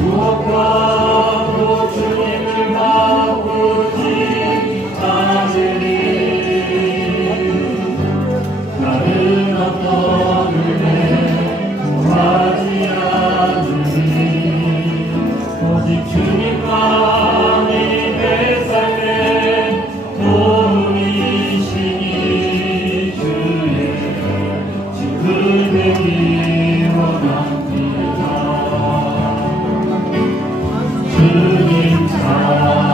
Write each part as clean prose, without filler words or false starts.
무엇과도 주님을 바꾸지 않으리. 다른 어떤 은혜 구하지 않으리. 오직 주님과 내 삶의 도움이시니 주의 친구 되기 원합니다. 주님 사랑해요.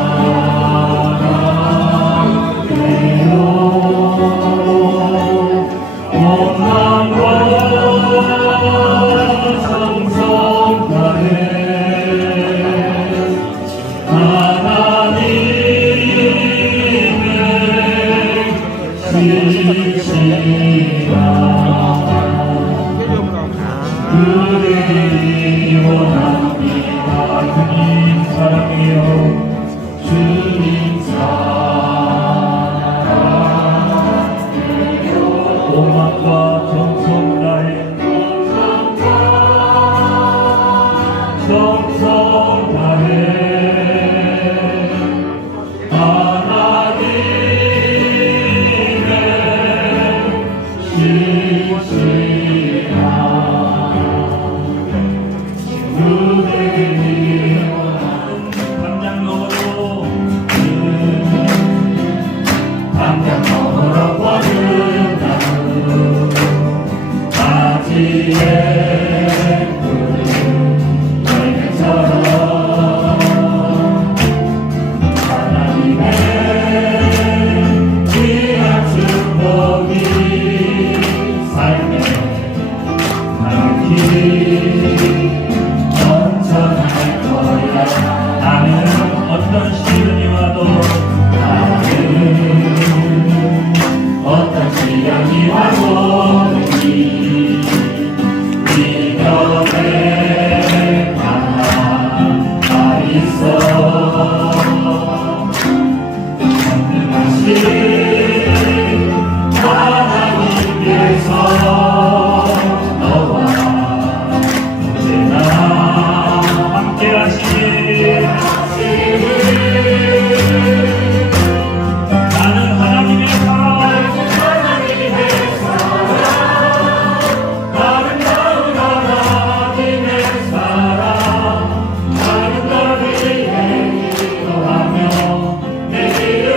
온 마음과 정성 다해 하나님의 지시라. 그들이 원합니다. 주님 사랑해요. 주님 사랑해요. 온 마음과 정성 다해 정성 다해 하나님의 지시라. 그들이 담장 너머로 뻗은 나무 가지에 열매처럼 하나님의 귀한 축복이 삶에 밝히 넘쳐날 거야. 나는 어떤 시련이 와도, 나는 어떤 시련이 와도 네 곁에 나 있어. 전능하신 하나님께서 너와 언제나 함께하시니 나는 하나님의 사랑, 아름다운 하나님의 사랑, 나는 너를 위해 기도하며 내 길을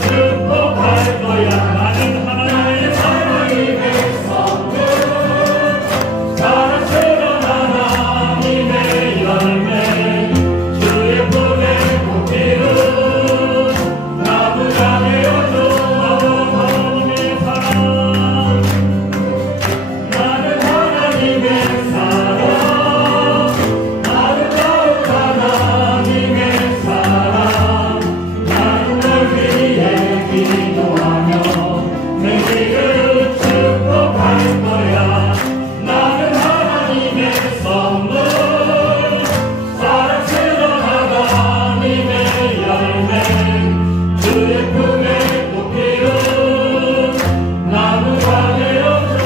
축복할 거야. 나는 하나님의 사랑의 선물, 사랑스러운 하나님의 열매, 주의 품에 꽃피운 나무가 되어줘. 하나님의 사랑, 나는 하나님의 사랑, 아름다운 하나님의 사랑, 나는 널 위해 기도하며 내 길을 축복할 거야. 나는 하나님의 선물, 사랑스러운 하나님의 열매, 주의 품에 꽃피운 나무가 되어줘.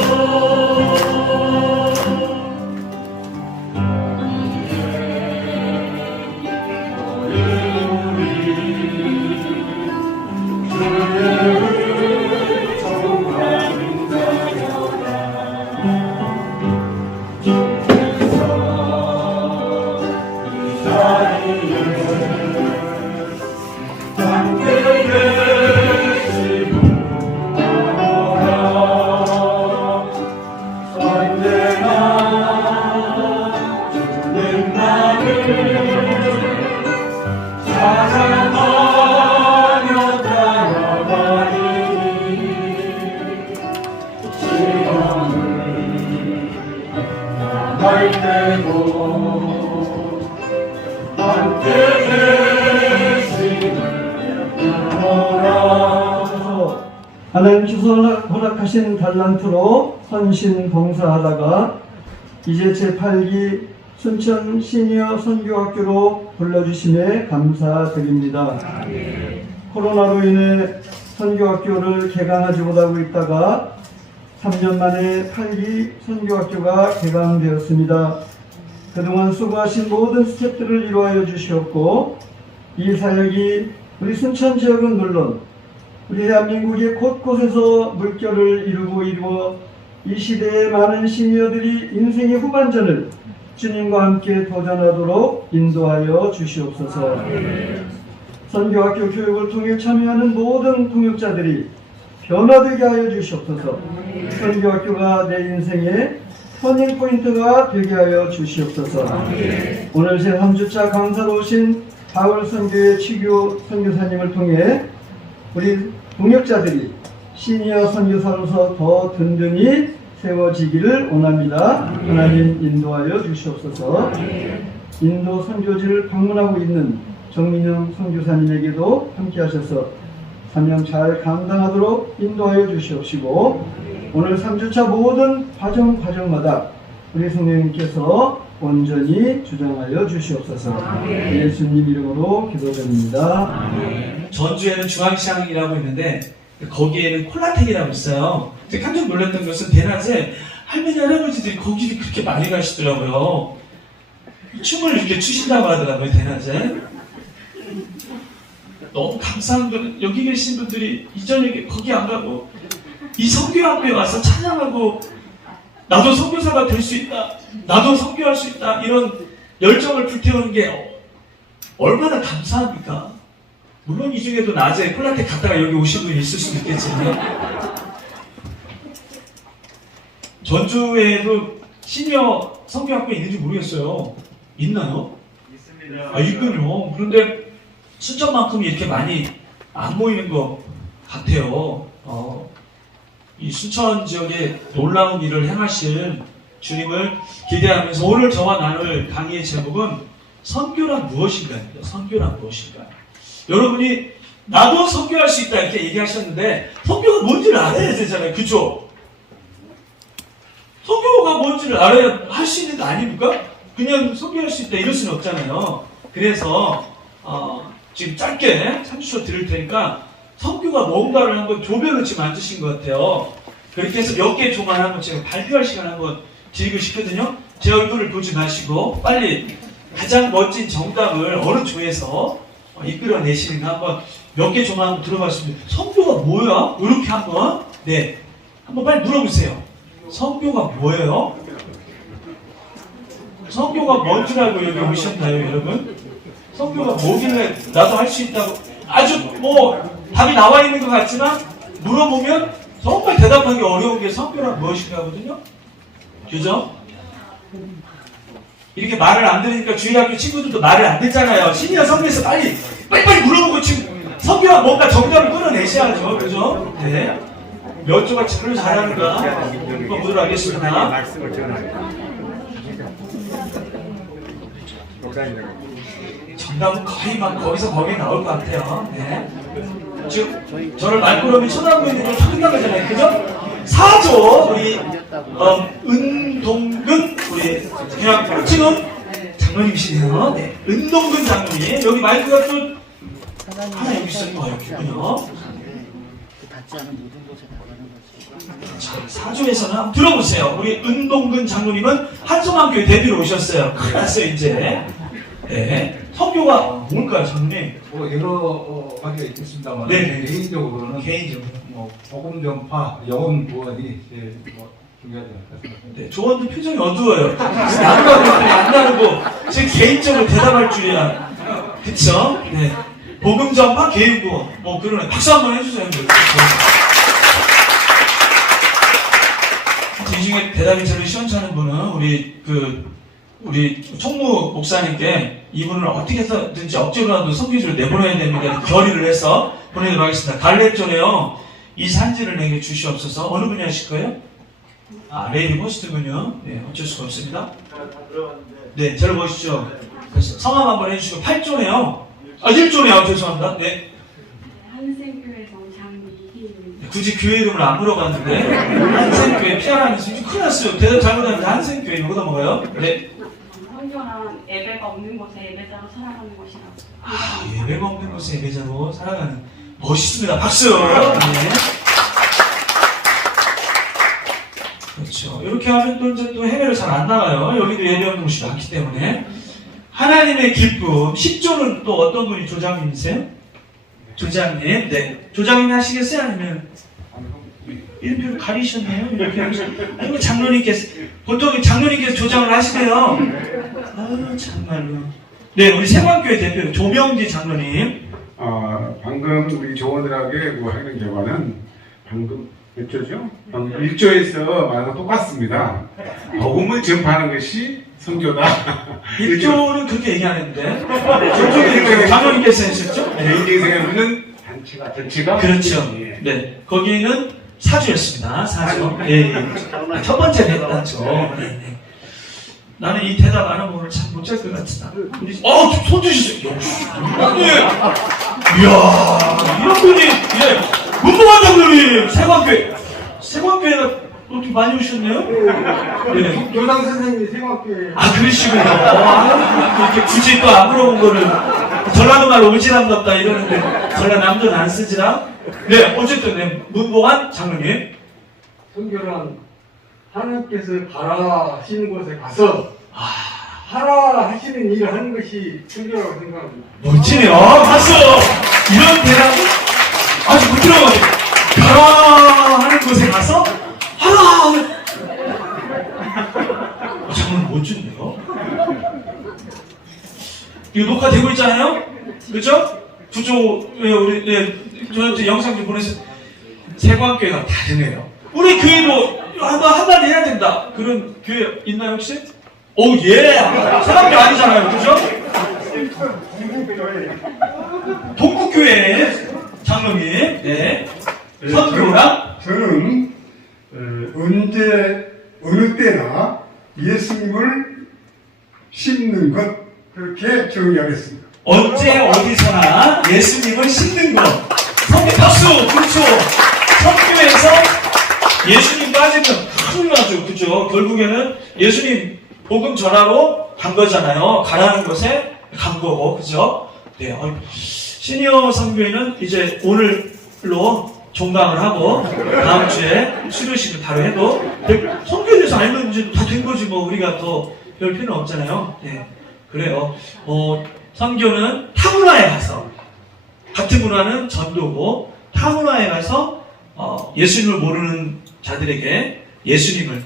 사랑하며 따라가리. 시험을 당할 때도 함께 계심을 알아라. 하나님께서 허락하신 달란트로 헌신 봉사하다가 이제 제8기 순천 시니어 선교학교로 불러주심에 감사드립니다. 코로나로 인해 선교학교를 개강하지 못하고 있다가 3년 만에 8기 선교학교가 개강되었습니다. 그동안 수고하신 모든 스태프들을 위로하여 주시옵고 이 사역이 우리 순천 지역은 물론 우리 대한민국의 곳곳에서 물결을 이루어 이 시대의 많은 시니어들이 인생의 후반전을 주님과 함께 도전하도록 인도하여 주시옵소서. 선교학교 교육을 통해 참여하는 모든 동역자들이 변화되게 하여 주시옵소서. 선교학교가 내 인생의 터닝포인트가 되게 하여 주시옵소서. 오늘 제3주차 강사로 오신 바울 선교의 치교 선교사님을 통해 우리 동역자들이 시니어 선교사로서 더 든든히 세워지기를 원합니다. 하나님 인도하여 주시옵소서. 인도 선교지를 방문하고 있는 정민영 선교사님에게도 함께 하셔서 사명 잘 감당하도록 인도하여 주시옵시고 오늘 3주차 모든 과정마다 우리 성령님께서 온전히 주장하여 주시옵소서. 예수님 이름으로 기도드립니다. 전주에는 중앙시장이라고 있는데 거기에는 콜라텍이라고 있어요. 깜짝 놀랐던 것은 대낮에 할머니 할아버지들이 거기를 그렇게 많이 가시더라고요. 춤을 이렇게 추신다고 하더라고요. 대낮에 너무 감사한 건 여기 계신 분들이 이전에 거기 안 가고 이 선교학교에 와서 찬양하고 나도 선교사가 될 수 있다, 나도 선교할 수 있다, 이런 열정을 불태우는 게 얼마나 감사합니까? 물론 이 중에도 낮에 콜라텍 갔다가 여기 오신 분이 있을 수도 있겠지만 전주에도 시니어 선교학교 있는지 모르겠어요. 있나요? 있습니다. 있군요. 그런데 순천만큼 이렇게 많이 안 모이는 것 같아요. 이 순천 지역에 놀라운 일을 행하실 주님을 기대하면서 오늘 저와 나눌 강의의 제목은 선교란 무엇인가입니다. 선교란 무엇인가. 여러분이 나도 선교할 수 있다 이렇게 얘기하셨는데 선교가 뭔지를 알아야 되잖아요. 그죠? 선교가 뭔지를 알아야 할 수 있는 거 아닙니까? 그냥 선교할 수 있다 이럴 수는 없잖아요. 그래서 지금 짧게 30초 드릴 테니까 선교가 뭔가를 한번 조별로 지금 앉으신 것 같아요. 그렇게 해서 몇 개 조만 한번 제가 발표할 시간 한번 드리고 싶거든요. 제 얼굴을 보지 마시고 빨리 가장 멋진 정답을 어느 조에서 이끌어내시는가 한번 몇 개 조만 한번 들어봤습니다. 선교가 뭐야? 이렇게 한번 한번 빨리 물어보세요. 선교가 뭐예요? 선교가 뭔 줄 알고 여기 오셨나요, 여러분? 선교가 뭐길래 나도 할 수 있다고 아주 답이 나와 있는 것 같지만 물어보면 정말 대답하기 어려운 게 선교란 무엇인가 하거든요. 그죠? 이렇게 말을 안 들으니까 주일 학교 친구들도 말을 안 듣잖아요. 시니어 선교에서 빨리 물어보고 지금 선교가 뭔가 정답을 끌어내셔야죠. 그죠? 네. 몇 조가 제일 잘하는가 한번 보도록 하겠습니다. 말씀을 전하요. 정답은 거의 막 거기에 나올 것 같아요. 네. 지금 저를 말꾸러미 쳐다보고 있는 걸 끝나가잖아요. 그죠? 4조 우리 은동근 우리 그냥 꼴찌는 장로님이시네요. 네. 은동근 장로님 여기 마이크가 또 하나 여기 있어요. 여기군요. 자, 4조에서는 한번 들어보세요. 우리 은동근 장로님은 한성한교회 대표로 오셨어요. 큰일 났어요 이제. 네. 선교가 뭘까요, 장로님? 여러 가지가 있겠습니다만 네. 개인적으로는 복음 전파, 영혼 구원이 제일 중요하지 않을까 생각합니다. 네, 조원도 표정이 어두워요. 나누고 안 나누고 제 개인적으로 대답할 줄이야. 그쵸? 네. 복음 전파, 개인 구원. 그러네. 박수 한번 해주세요. 이 중에 대답이 제일 시원찮은 분은 우리 총무 목사님께 이분을 어떻게 해서든지 억지로라도 선교지로 내보내야 됩니다. 결의를 해서 보내도록 하겠습니다. 갈렙존에요. 이 산지를 내게 주시옵소서. 어느 분이 하실 거예요? 레이디 포스트군요. 네, 어쩔 수가 없습니다. 네, 저를 보시죠. 그래서 성함 한번 해주시고 8조네요. 1조네요. 죄송합니다. 네. 한생교회에서 장미희입니다. 굳이 교회 이름을 안 물어봤는데 한생교회 피하라면서 지금 큰일 났어요. 대답 잘못하면 한생교회 이거 먹어요. 네. 선교란 예배가 없는 곳에 예배자로 살아가는 것이라고. 예배가 없는 곳에 예배자로 살아가는 멋있습니다. 박수. 네. 그렇죠. 이렇게 하면 또 이제 또 해외로 잘 안 나가요. 여기도 예배하는 곳이 많기 때문에. 하나님의 기쁨, 10조는 또 어떤 분이 조장님이세요? 조장님, 네. 조장님 하시겠어요? 아니면 이름표를 가리셨나요? 이렇게 하면서. 아니면 장로님께서, 보통 장로님께서 조장을 하시네요. 아유, 정말로. 네, 우리 세관교회 대표 조명지 장로님. 방금 우리 조원들에게 뭐 하는 결과는 방금 몇 조죠? 방금 1조에서 말과 똑같습니다. 복음을 전파하는 것이 선교다. 1조는 그렇게 얘기 안 했는데. 저쪽에 장로님께서 했었죠? 내 인생 생활은 단체가 그렇죠. 예. 네. 거기는 사주였습니다. 사주. 예, 예. 첫 번째 대답죠. 네, 네. 나는 이 대답 안 하면 오늘 참 못 잘 것 같다. 손 드시죠. 역시. 이야, 이런 분이, 예. 문동환 장로님, 세관교회가 어떻게 많이 오셨네요? 네. 교장 선생님이 생각해. 아, 그러시군요. 이렇게 굳이 또 안 물어본 거를 전라도 말로 오지랖답다 이러는데 전라남도는 안 쓰지라? 네, 어쨌든 네, 문봉환 장로님. 선교란 하나님께서 가라 하시는 곳에 가서 하라 하시는 일을 하는 것이 선교라고 생각합니다. 멋지네요. 박수! 이런 대답은 아주 못 들어가요. 가라 하는 곳에 가서 하라! 정말 멋진데요? 이거 녹화되고 있잖아요? 그죠? 구조에 우리, 네, 저한테 영상 좀 보내서 세관교회가 다르네요. 우리 교회도 한마디 해야 된다. 그런 교회 있나요, 혹시? 오, 예! 세관교회 아니잖아요. 그죠? 동국교회 장로님, 네. 선교랑 저는 언제 어느 때나 예수님을 심는 것 그렇게 정의하겠습니다. 언제 어디서나 예수님을 심는 것. 성교 박수! 그렇죠. 선교에서 예수님 빠지면 큰일 나죠. 그죠? 결국에는 예수님 복음 전하러 간 거잖아요. 가라는 곳에 간 거고. 그죠? 네. 시니어 선교회는 이제 오늘로 종강을 하고 다음 주에 수료식을 바로 해도 선교에 대해서 알면 이제 다 된 거지 뭐 우리가 더 별 필요는 없잖아요. 네. 그래요. 선교는 타문화에 가서 같은 문화는 전도고 타문화에 가서 예수님을 모르는 자들에게 예수님을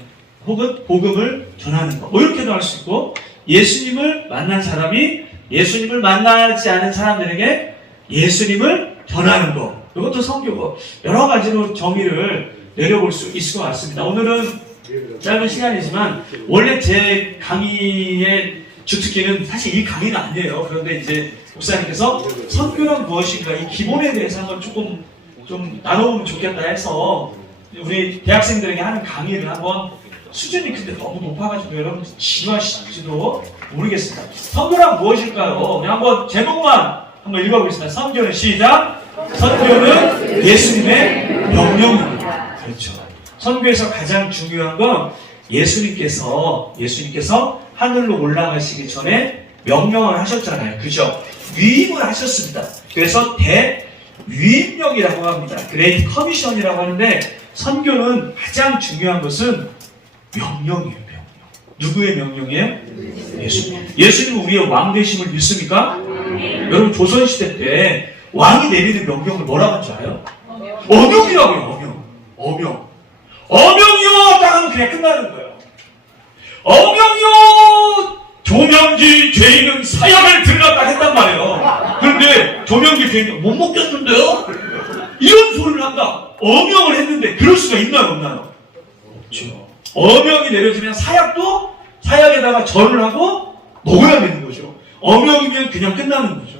혹은 복음을 전하는 거. 뭐 이렇게도 할 수 있고 예수님을 만난 사람이 예수님을 만나지 않은 사람들에게 예수님을 전하는 거. 이것도 선교고 여러 가지로 정의를 내려볼 수 있을 것 같습니다. 오늘은 짧은 시간이지만 원래 제 강의의 주특기는 사실 이 강의는 아니에요. 그런데 이제 목사님께서 선교란 무엇인가 이 기본에 대해서 한번 조금 좀 나눠보면 좋겠다 해서 우리 대학생들에게 하는 강의를 한번 수준이 근데 너무 높아가지고 여러분 지루하실지도 모르겠습니다. 선교란 무엇일까요? 그냥 한번 제목만 한번 읽어보겠습니다. 선교는 시작. 선교는 예수님의 명령입니다. 그렇죠. 선교에서 가장 중요한 건 예수님께서 하늘로 올라가시기 전에 명령을 하셨잖아요. 그죠? 위임을 하셨습니다. 그래서 대위임령이라고 합니다. 그레이트 커미션이라고 하는데 선교는 가장 중요한 것은 명령이에요. 명령. 누구의 명령이에요? 예수님은 우리의 왕 되심을 믿습니까? 여러분 조선시대 때 왕이 내리는 명령을 뭐라고 하는 줄 알아요? 어명이라고요. 어명이요! 딱 하면 그냥 끝나는 거예요. 어명이요! 조명지 죄인은 사형을 들렀다 했단 말이에요. 그런데 조명지 죄인은 못 먹겠는데요? 이런 소리를 한다. 어명을 했는데 그럴 수가 있나요? 없나요? 없죠. 어명이 내려지면 사약에다가 절을 하고 먹어야 되는 거죠. 어명이면 그냥 끝나는 거죠.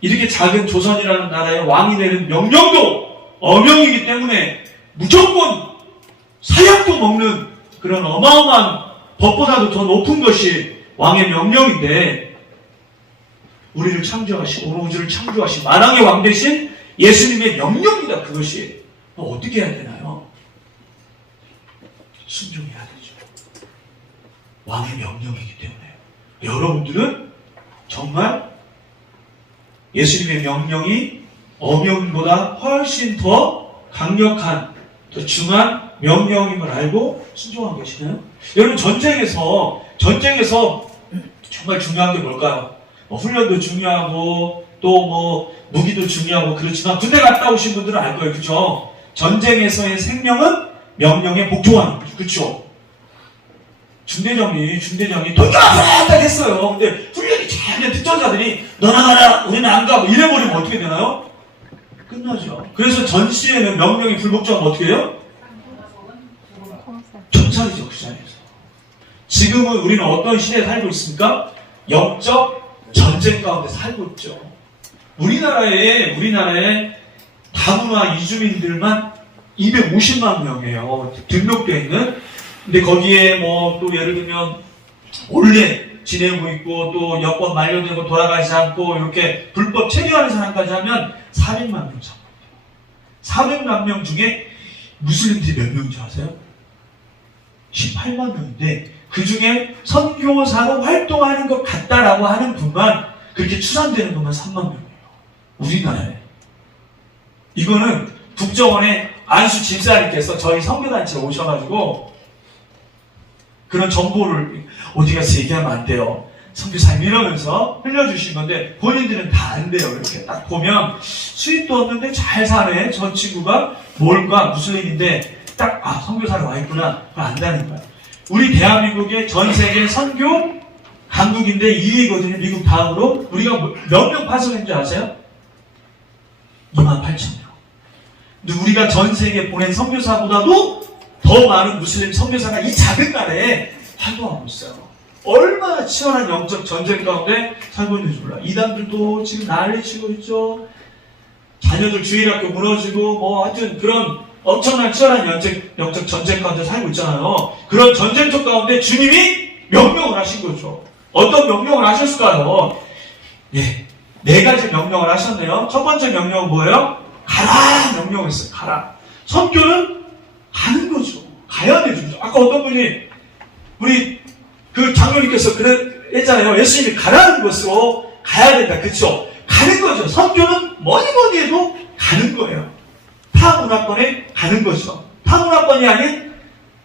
이렇게 작은 조선이라는 나라의 왕이 내린 명령도 어명이기 때문에 무조건 사약도 먹는 그런 어마어마한 법보다도 더 높은 것이 왕의 명령인데 우리를 창조하시고 온 우주를 창조하신 만왕의 왕 되신 예수님의 명령이다. 그것이 어떻게 해야 되나요? 순종해야 되죠. 왕의 명령이기 때문에 여러분들은 정말 예수님의 명령이 어명보다 훨씬 더 강력한 더 중한 명령인 걸 알고 순종한 것이나요? 여러분 전쟁에서 정말 중요한 게 뭘까요? 뭐 훈련도 중요하고 또 뭐 무기도 중요하고 그렇지만 군대 갔다 오신 분들은 알 거예요, 그렇죠? 전쟁에서의 생명은 명령에 복종하는 거죠, 그렇죠? 중대장이 돌아가다 했어요. 근데 훈련이 잘된 특전사들이 너나 가라, 우리는 안 가고 이래버리면 어떻게 되나요? 끝나죠. 그래서 전시에는 명령이 불복종하면 어떻게 해요? 전살이죠, 그 자리에서. 지금은 우리는 어떤 시대에 살고 있습니까? 영적 전쟁 가운데 살고 있죠. 우리나라에 다문화 이주민들만 250만 명이에요. 등록되어 있는. 근데 거기에 뭐 또 예를 들면 원래 지내고 있고 또 여권 만료되고 돌아가지 않고 이렇게 불법 체류하는 사람까지 하면 400만 명 잡아요. 400만 명 중에 무슬림들이 몇 명인지 아세요? 18만 명인데 그 중에 선교사로 활동하는 것 같다라고 하는 분만 그렇게 추산되는 분만 3만 명이에요. 우리나라에. 이거는 국정원의 안수 집사님께서 저희 선교단체에 오셔가지고 그런 정보를 어디 가서 얘기하면 안 돼요. 선교사님 이러면서 흘려주신 건데 본인들은 다 안 돼요. 이렇게 딱 보면 수입도 없는데 잘 사네. 저 친구가 뭘까 무슬림인데 딱 선교사로 와 있구나. 그걸 안다는 거야. 우리 대한민국의 전 세계 선교 강국인데 2위거든요. 미국 다음으로. 우리가 몇 명 파송인 줄 아세요? 28,000명. 근데 우리가 전 세계에 보낸 선교사보다도 더 많은 무슬림 선교사가 이 작은 나라에 활동하고 있어요. 얼마나 치열한 영적 전쟁 가운데 살고 있는지 몰라. 이단들도 지금 난리치고 있죠. 자녀들 주일학교 무너지고 뭐 하여튼 그런 엄청난 치열한 영적 전쟁 가운데 살고 있잖아요. 그런 전쟁터 가운데 주님이 명령을 하신 거죠. 어떤 명령을 하셨을까요? 예, 4가지 명령을 하셨네요. 첫 번째 명령은 뭐예요? 가라 명령을 했어요. 가라. 선교는 가는 거죠. 가야 되죠. 아까 어떤 분이 우리 그 장로님께서 했잖아요. 예수님이 가라는 것으로 가야 된다. 그쵸? 가는 거죠. 선교는 뭐니 해도 가는 거예요. 타 문화권에 가는 거죠. 타 문화권이 아닌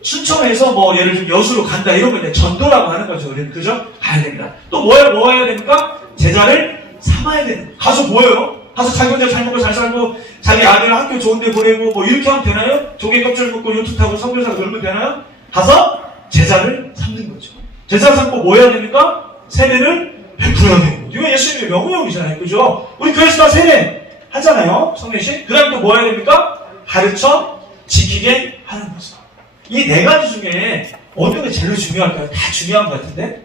순천에서 뭐 예를 들면 여수로 간다 이런 거 이제 전도라고 하는 거죠. 그죠? 가야 됩니다. 또 뭐 해야 됩니까? 제자를 삼아야 되는. 가서 뭐예요? 가서 자기 혼자 잘 먹고 잘 살고 자기 아들 학교 좋은 데 보내고 뭐 이렇게 하면 되나요? 조개 껍질 먹고 요트 타고 선교사가 놀면 되나요? 가서 제자를 삼는 거죠. 제자 삼고 뭐 해야 됩니까? 세례를 베풀어야 되는 거죠. 이거 예수님의 명령이잖아요. 그죠? 우리 교회에서 다 세례 하잖아요. 성례식. 그 다음 또 뭐 해야 됩니까? 가르쳐 지키게 하는 거죠. 이 4가지 중에 어느 게 제일 중요할까요? 다 중요한 것 같은데?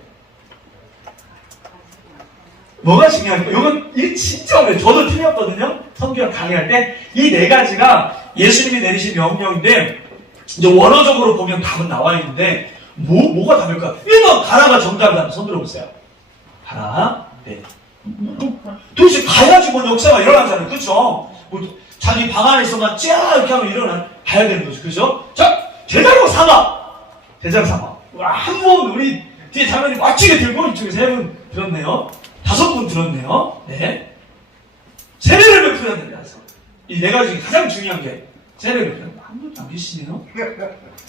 뭐가 중요할까요? 이게 진짜 어려워요. 저도 틀렸거든요. 선교학 강의할 때. 이 4가지가 예수님이 내리신 명령인데, 이제 원어적으로 보면 답은 나와 있는데, 뭐가 답일까? 1번, 가라가 정답이다. 손 들어보세요. 가라. 네. 도대체 가야지 뭐 역사가 일어나잖아요. 그쵸? 뭐 자기 방 안에서만 이렇게 하면 가야 되는 거죠. 그죠? 자, 제자로 삼아! 제자로 삼아. 한 분, 우리 뒤에 장로님 멋지게 들고 이쪽에 3분 들었네요. 5분 들었네요. 네. 세례를 베풀어야 됩니다. 이 4가지 중에 가장 중요한 게 세례를 베풀어야 됩니다. 한 분도 안 계시네요.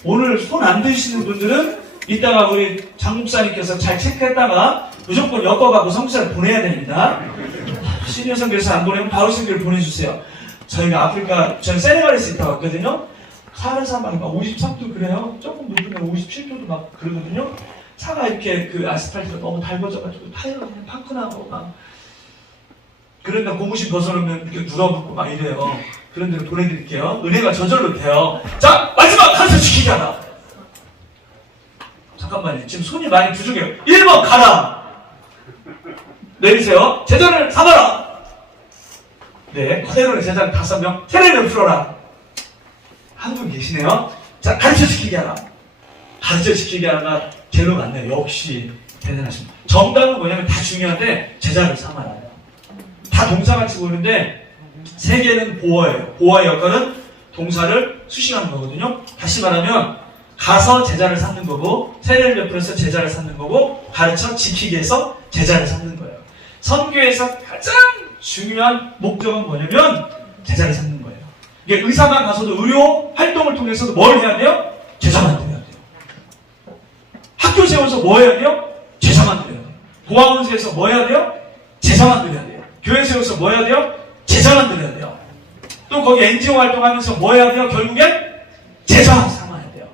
오늘 손 안 드시는 분들은 이따가 우리 장 목사님께서 잘 체크했다가 무조건 엮어가고 성사를 보내야 됩니다. 시니어 선교사 안 보내면 바로 선교를 보내주세요. 저희가 저는 세네갈에서 있다 왔거든요. 사하라 사막이 막 53도 그래요. 조금 높으면 57도도 막 그러거든요. 차가 이렇게 그 아스팔트가 너무 달궈져가지고 타이어가 그냥 팡크나고 막. 그러니까 고무신 벗어놓으면 이렇게 눌어붙고 막 이래요. 그런 데로 보내드릴게요. 은혜가 저절로 돼요. 자, 마지막 가르쳐 지키게 하라. 잠깐만요. 지금 손이 많이 부족해요. 1번 가라. 내리세요. 제자를 삼아라. 네, 그대로는 제자를 5명. 세례를 풀어라. 한 분 계시네요. 자, 가르쳐 지키게 하라. 가르쳐 지키게 하라가 제일 맞네요. 역시 대단하십니다. 정답은 뭐냐면 다 중요한데 제자를 삼아라. 다 동사같이 보이는데 세 개는 보어예요. 보어의 역할은 동사를 수식하는 거거든요. 다시 말하면 가서 제자를 삼는 거고 세례를 베풀어서 제자를 삼는 거고 가르쳐 지키기 위해서 제자를 삼는 거예요. 선교에서 가장 중요한 목적은 뭐냐면 제자를 삼는 거예요. 이게 의사가 가서도 의료 활동을 통해서도 뭘 해야 돼요? 제자 만들어야 돼요. 학교 세워서 뭐 해야 돼요? 제자 만들어야 돼요. 보안원에서 뭐 해야 돼요? 제자 만들어야 돼요. 교회 세워서 뭐 해야 돼요? 제자 만들어야 돼요. 또 거기 NGO 활동하면서 뭐 해야 돼요? 결국엔 제자 삼아야 돼요.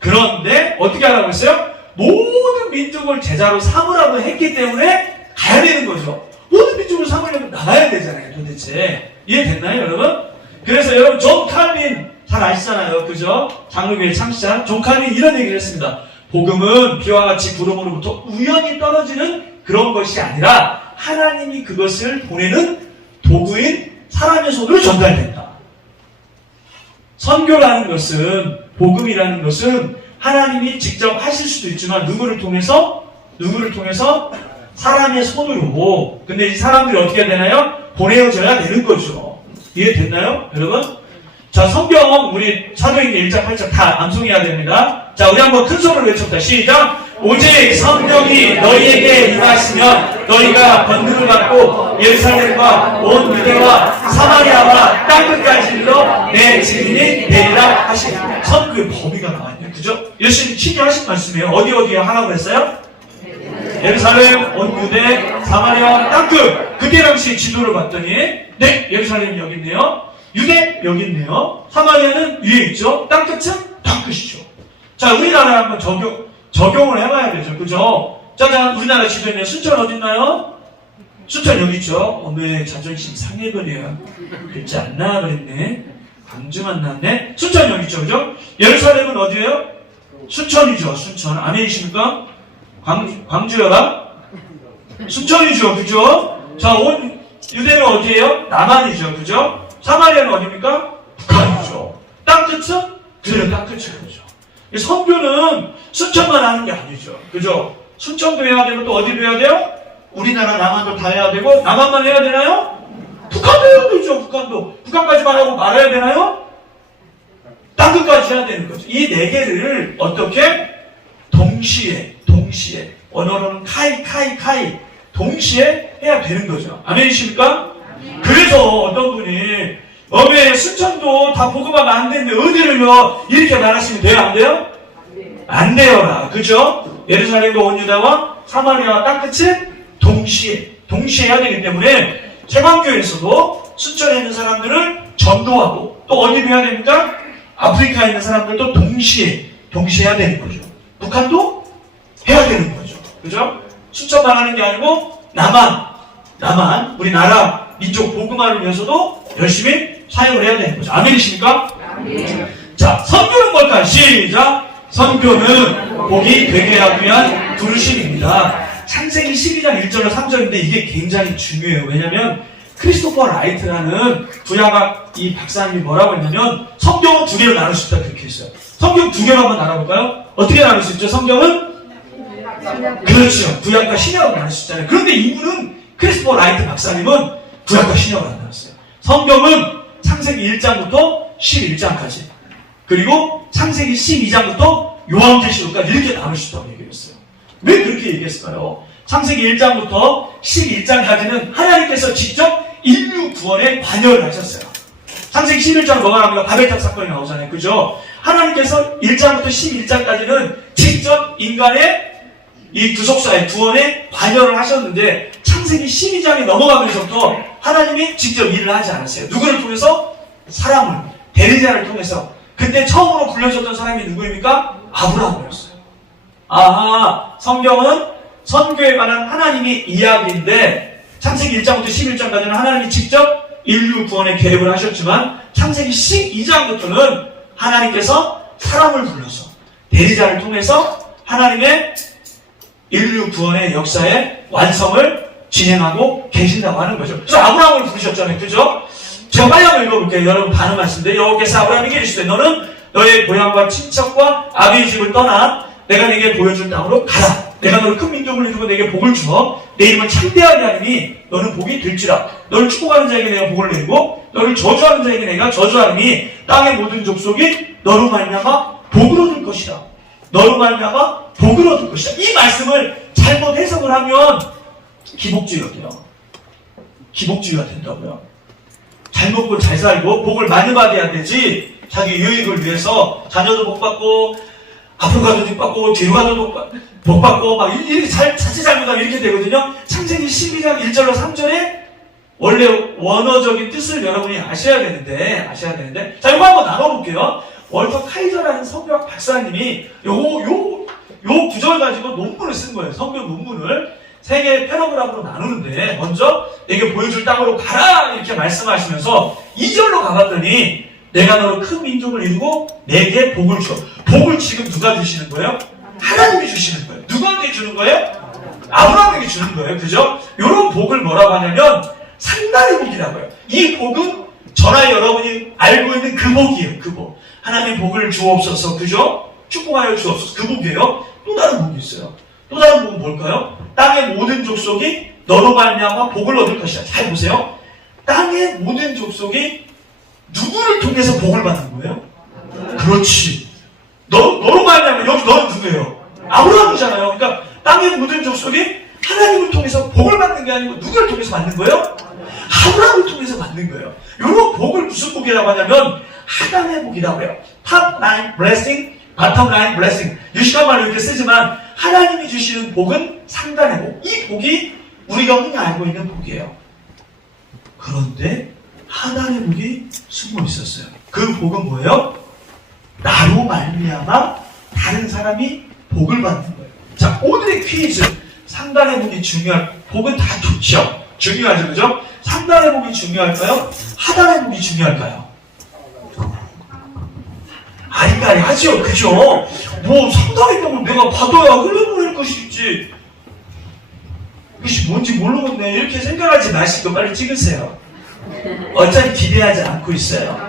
그런데 어떻게 하라고 했어요? 모든 민족을 제자로 삼으라고 했기 때문에 가야 되는 거죠. 모든 민족을 삼으려면 나가야 되잖아요, 도대체. 이해됐나요, 여러분? 그래서 여러분, 존 칼빈 잘 아시잖아요, 그죠? 장로교회 창시자 존 칼빈 이런 얘기를 했습니다. 복음은 비와 같이 구름으로부터 우연히 떨어지는 그런 것이 아니라 하나님이 그것을 보내는 도구인 사람의 손으로 전달된다. 선교라는 것은, 복음이라는 것은 하나님이 직접 하실 수도 있지만 누구를 통해서 사람의 손으로. 근데 이 사람들이 어떻게 되나요? 보내어져야 되는 거죠. 이해됐나요, 여러분? 자, 성경 우리 사도행전 1장 8장 다 암송해야 됩니다. 자, 우리 한번 큰 소리로 외쳐봅시다. 시작! 오직 성령이 너희에게 임하시면 너희가 권능을 받고 예루살렘과 온 유대와 사마리아와 땅끝까지 이르러 내 증인이 되리라 하시니 선교의 범위가 나와있네요. 그죠? 예수님 치료하신 말씀이에요. 어디에 하라고 했어요? 예루살렘, 온 유대, 사마리아, 땅끝. 그때 당시 지도를 봤더니 네, 예루살렘이 여기 있네요. 유대 여기 있네요. 사마리아는 위에 있죠. 땅끝은 땅끝이죠. 자, 우리나라에 한번 적용을 해봐야 되죠. 그죠? 짜잔, 우리나라 지도에 있는 순천 어디 있나요? 순천 여기 있죠. 어메, 자존심 상해버려요. 글자 안 나와버렸네. 광주만 났네. 순천 여기 있죠. 그죠? 예루살렘은 어디예요? 순천이죠. 순천. 아멘이십니까? 광주여라? 순천이죠. 그죠? 자, 온 유대는 어디예요? 남한이죠. 그죠? 사마리아는 어디입니까? 북한이죠. 땅끝은? 그대로 땅끝이죠. 선교는 순천만 하는 게 아니죠. 그죠? 순천도 해야 되고 또 어디도 해야 돼요? 우리나라 남한도 다 해야 되고 남한만 해야 되나요? 북한도 해야 되죠. 북한도. 북한까지만 하고 말아야 되나요? 땅끝까지 해야 되는 거죠. 이 네 개를 어떻게? 동시에 언어로는 카이 동시에 해야 되는 거죠. 아멘이십니까? 그래서 어떤 분이 왜 순천도 다 복음화가 안 되는데 어디를요 이렇게 말하시면 돼요? 안 돼요? 안 돼요라. 그죠? 예루살렘과 온 유다와 사마리아와 땅끝은 동시에 해야 되기 때문에 세방교회에서도 순천에 있는 사람들을 전도하고 또 어디로 해야 됩니까? 아프리카에 있는 사람들도 동시에 해야 되는 거죠. 북한도 해야 되는 거죠. 그죠? 순천만 하는 게 아니고 남한 우리나라 민족 복음화를 위해서도 열심히 사용을 해야 되는 거죠. 아멘이십니까? 자, 선교는 뭘까요? 시작! 선교는 복이 되게 하기 위한 부르심입니다. 창세기 12장 1절로 3절인데 이게 굉장히 중요해요. 왜냐면 크리스토퍼 라이트라는 구약학 이 박사님이 뭐라고 했냐면 성경은 두 개로 나눌 수 있다 그렇게 했어요. 성경 두 개로 한번 나눠볼까요? 어떻게 나눌 수 있죠? 성경은? 그렇죠. 구약과 신약으로 나눌 수 있잖아요. 그런데 이분은 크리스토퍼 라이트 박사님은 구약과 신약으로 안 나눴어요. 성경은 창세기 1장부터 11장까지 그리고 창세기 12장부터 요한계시록까지 이렇게 나눌 수 있다고 얘기했어요. 왜 그렇게 얘기했을까요? 창세기 1장부터 11장까지는 하나님께서 직접 인류 구원에 관여를 하셨어요. 창세기 11장 뭐가 나옵니까? 바벨탑 사건이 나오잖아요. 그죠? 하나님께서 1장부터 11장까지는 직접 인간의 이 구속사의 구원에 관여를 하셨는데 창세기 12장에 넘어가면서부터 하나님이 직접 일을 하지 않았어요. 누구를 통해서? 사람을, 대리자를 통해서. 그때 처음으로 불려졌던 사람이 누구입니까? 아브라함이었어요. 아하, 성경은 선교에 관한 하나님의 이야기인데 창세기 1장부터 11장까지는 하나님이 직접 인류 구원에 개입을 하셨지만 창세기 12장부터는 하나님께서 사람을 불러서 대리자를 통해서 하나님의 인류 구원의 역사의 완성을 진행하고 계신다고 하는 거죠. 그래서 아브라함을 부르셨잖아요. 그죠? 제가 빨리 한번 읽어볼게요. 여러분 다 아는 말씀인데 여호와께서 아브라함에게 이르시되 너는 너의 고향과 친척과 아비의 집을 떠나 내가 네게 보여줄 땅으로 가라. 내가 너를 큰 민족을 이루고 내게 복을 주어 내 이름을 창대하게 하리니 너는 복이 될지라. 너를 축복하는 자에게 내가 복을 내리고 너를 저주하는 자에게 내가 저주하리니 땅의 모든 족속이 너로 말미암아 복을 얻을 것이다. 너로 말미암아 복을 얻을 것이다. 이 말씀을 잘못 해석을 하면 기복주의가 돼요. 기복주의가 된다고요. 잘 먹고 잘 살고 복을 많이 받아야 되지. 자기 유익을 위해서 자녀도 복 받고 앞으로 가도 복 받고 뒤로 가도 복 받고 막 이렇게 자칫 잘못하면 이렇게 되거든요. 창세기 12장 1절로 3절에 원래 원어적인 뜻을 여러분이 아셔야 되는데 자 이거 한번 나눠볼게요. 월터 카이저라는 성경학 박사님이 요 구절 가지고 논문을 쓴 거예요. 성경 논문을 3개의 패러그램으로 나누는데 먼저 내게 보여줄 땅으로 가라 이렇게 말씀하시면서 2절로 가봤더니 내가 너로 큰 민족을 이루고 내게 복을 줘. 복을 지금 누가 주시는 거예요? 하나님이 주시는 거예요. 누구한테 주는 거예요? 아브라함에게 주는 거예요. 그죠? 이런 복을 뭐라고 하냐면 상단의 복이라고 해요. 이 복은 저나 여러분이 알고 있는 그 복이에요. 그 복. 하나님의 복을 주옵소서. 그죠? 축복하여 주옵소서. 그 복이에요. 또 다른 복이 있어요. 또 다른 복은 뭘까요? 땅의 모든 족속이 너로 말미암아 복을 얻을 것이다. 잘 보세요. 땅의 모든 족속이 누구를 통해서 복을 받는 거예요? 그렇지. 너로 말미암아 여기 너는 누구예요? 아브라함이잖아요. 그러니까 땅의 모든 족속이 하나님을 통해서 복을 받는 게 아니고 누구를 통해서 받는 거예요? 아브라함을 통해서 받는 거예요. 이런 복을 무슨 복이라고 하냐면 하나님의 복이라고 해요. Top line blessing, bottom line blessing. 유식한 말로 이렇게 쓰지만 하나님이 주시는 복은 상단의 복. 이 복이 우리가 흔히 알고 있는 복이에요. 그런데 하나님의 복이 숨어 있었어요. 그 복은 뭐예요? 나로 말미암아 다른 사람이 복을 받는 거예요. 자, 오늘의 퀴즈. 상단의 복이 복은 다 좋죠. 중요하죠, 그죠? 상단의 복이 중요할까요? 하단의 복이 중요할까요? 아니까리 하죠, 그죠? 뭐 상단의 복을 내가 받아야 흘러보낼 것이지. 이것이 뭔지 모르겠네. 이렇게 생각하지 마시고 빨리 찍으세요. 어차피 기대하지 않고 있어요.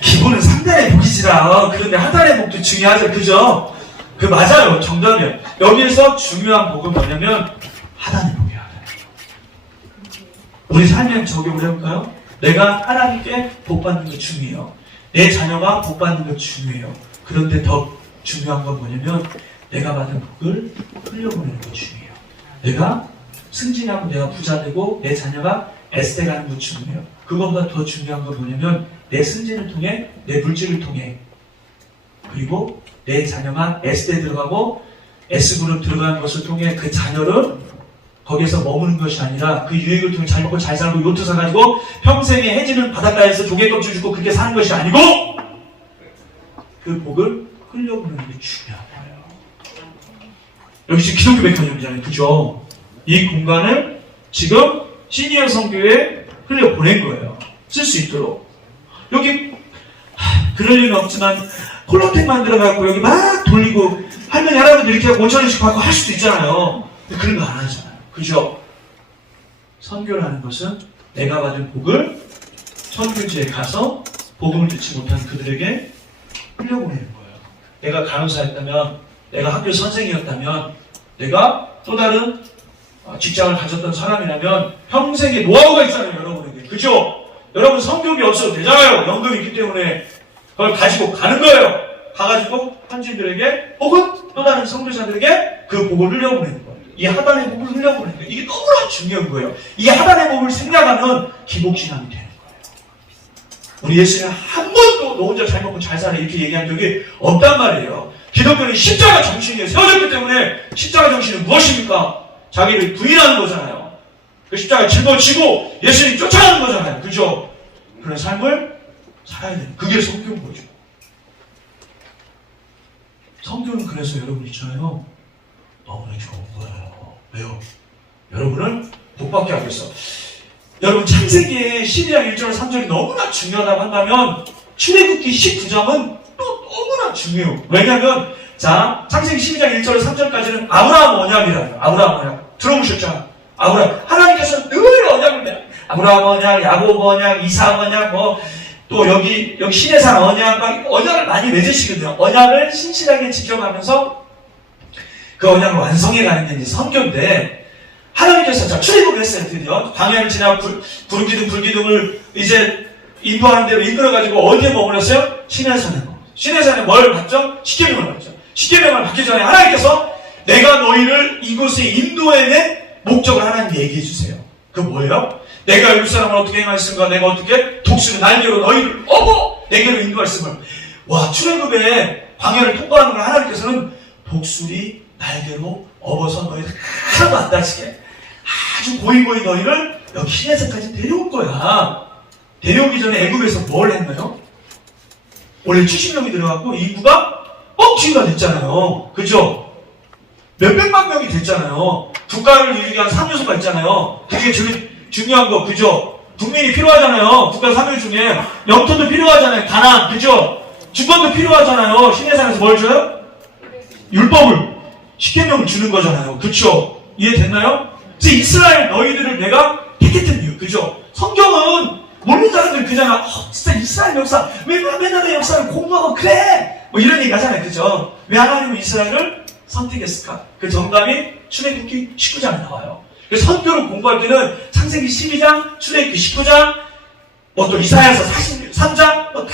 기본은 상단의 복이지라. 그런데 하단의 복도 중요하죠, 그죠? 그 맞아요, 정답이에요. 여기에서 중요한 복은 뭐냐면 하단의 복이야. 우리 삶에 적용을 해볼까요? 내가 하나님께 복 받는 거 중요해요. 내 자녀가 복 받는 거 중요해요. 그런데 더 중요한 건 뭐냐면 내가 받은 복을 흘려보내는 거 중요해요. 내가 승진하고 내가 부자 되고 내 자녀가 S대 가는 거 중요해요. 그것보다 더 중요한 건 뭐냐면 내 승진을 통해 내 물질을 통해 그리고 내 자녀가 S대 들어가고 S그룹 들어가는 것을 통해 그 자녀를 거기에서 머무는 것이 아니라 그 유익을 통해 잘 먹고 잘 살고 요트 사가지고 평생에 해지는 바닷가에서 조개껍질 주고 그렇게 사는 것이 아니고 그 복을 흘려보내는 게 중요한 거예요. 여기 지금 기독교 백화점이잖아요. 그죠? 이 공간을 지금 시니어 선교에 흘려보낸 거예요. 쓸 수 있도록. 여기 그럴 리는 없지만 콜라텍 만들어갖고 여기 막 돌리고 할머니 할아버지 이렇게 5,000원씩 받고 할 수도 있잖아요. 근데 그런 거 안 하잖아요. 그죠? 선교라는 것은 내가 받은 복을 선교지에 가서 복음을 듣지 못한 그들에게 흘려보내는 거예요. 내가 간호사였다면, 내가 학교 선생이었다면, 내가 또 다른 직장을 가졌던 사람이라면 평생의 노하우가 있잖아요, 여러분에게. 그죠? 여러분 성교비 없어도 되잖아요. 연금이 있기 때문에 그걸 가지고 가는 거예요. 가가지고 현지인들에게 혹은 또 다른 선교사들에게 그 복을 흘려보내는 거예요. 이 하단의 복을 흘려보내는 거예요. 이게 너무나 중요한 거예요. 이 하단의 복을 생각하면 기복신앙이 되는 거예요. 우리 예수님은 한 번도 너 혼자 잘 먹고 잘 살아 이렇게 얘기한 적이 없단 말이에요. 기독교는 십자가 정신이에요. 세워졌기 때문에 십자가 정신은 무엇입니까? 자기를 부인하는 거잖아요. 그 십자가 짊어지고 예수님 쫓아가는 거잖아요. 그죠? 그런 삶을 살아야 돼요. 그게 성교인 거죠. 성교는 그래서 여러분 있잖아요. 너무나 좋은 거예요. 왜요? 여러분을 복받게 하고 있어. 여러분 창세기의 12장 1절 3절이 너무나 중요하다고 한다면 출애굽기 19장은 또 너무나 중요해요. 왜냐하면 자 창세기 12장 1절 3절까지는 아브라함 언약이라요. 아브라함 언약 들어보셨잖아. 아브라함 하나님께서 늘 언약을 내. 아브라함 언약, 야곱 언약, 이삭 언약 또 여기 시내산 언약 언약을 많이 맺으시거든요. 언약을 신실하게 지켜가면서 그 언약을 완성해가는 게 이제 선교인데 하나님께서 자 출애굽을 했어요. 드디어 광야를 지나 불기둥을 이제 인도하는 대로 이끌어가지고 어디에 머물렀어요? 시내산에 머물렀어요. 시내산에 뭘 받죠? 십계명을 받죠. 십계명을 받기 전에 하나님께서 내가 너희를 이곳에 인도해낸 목적을 하나님 얘기해 주세요. 그 뭐예요? 내가 예루살렘을 어떻게 행하였은가? 내가 어떻게 독수리 날개로 너희를 업어 내게로 인도하였음을. 와, 출애굽의 광야를 통과하는 걸 하나님께서는 독수리 날개로 업어서 너희를 하나도 안 다치게 아주 고이고이 너희를 여기 시내산까지 데려올 거야. 데려오기 전에 애굽에서 뭘 했나요? 원래 70명이 들어갔고 인구가 뻥튀기가 됐잖아요. 그죠? 몇백만 명이 됐잖아요. 국가를 이루기 위한 3요소가 있잖아요. 그게 제일 중요한 거, 그죠? 국민이 필요하잖아요. 국가 3요 중에. 영토도 필요하잖아요. 가나안, 그죠? 주권도 필요하잖아요. 시내산에서 뭘 줘요? 율법을, 십계명을 주는 거잖아요. 그쵸? 이해됐나요? 그래서 이스라엘 너희들을 내가 택했던 이유, 그죠? 성경은 모르는 사람들 그잖아. 진짜 이스라엘 역사, 왜 맨날 그 역사를 공부하고 그래? 뭐 이런 얘기 하잖아요. 그죠? 왜 하나님은 이스라엘을 선택했을까? 그 정답이 출애굽기 19장에 나와요. 그래서 선교를 공부할 때는 창세기 12장, 출애굽기 19장, 뭐 또 이사야서 43장, 뭐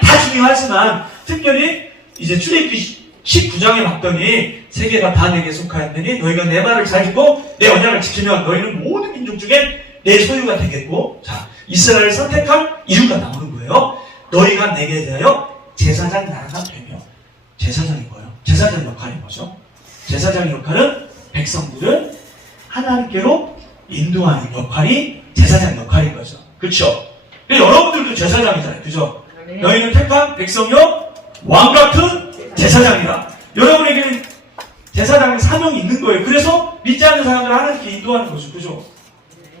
다 중요하지만 특별히 이제 출애굽기 19장에 봤더니 세계가 다 내게 속하였느니 너희가 내 말을 잘 듣고 내 언약을 지키면 너희는 모든 민족 중에 내 소유가 되겠고, 자, 이스라엘을 선택한 이유가 나오는 거예요. 너희가 내게 대하여 제사장 나라가 되며. 제사장이 뭐예요? 제사장 역할이 뭐죠? 제사장 역할은 백성들을 하나님께로 인도하는 역할이 제사장 역할인 거죠. 그렇죠? 여러분들도 제사장이잖아요. 그죠? 너희는 택한 백성이요 왕 같은 제사장이라. 여러분에게는 제사장의 사명이 있는 거예요. 그래서 믿지 않는 사람들을 하나님께 인도하는 거죠. 그죠?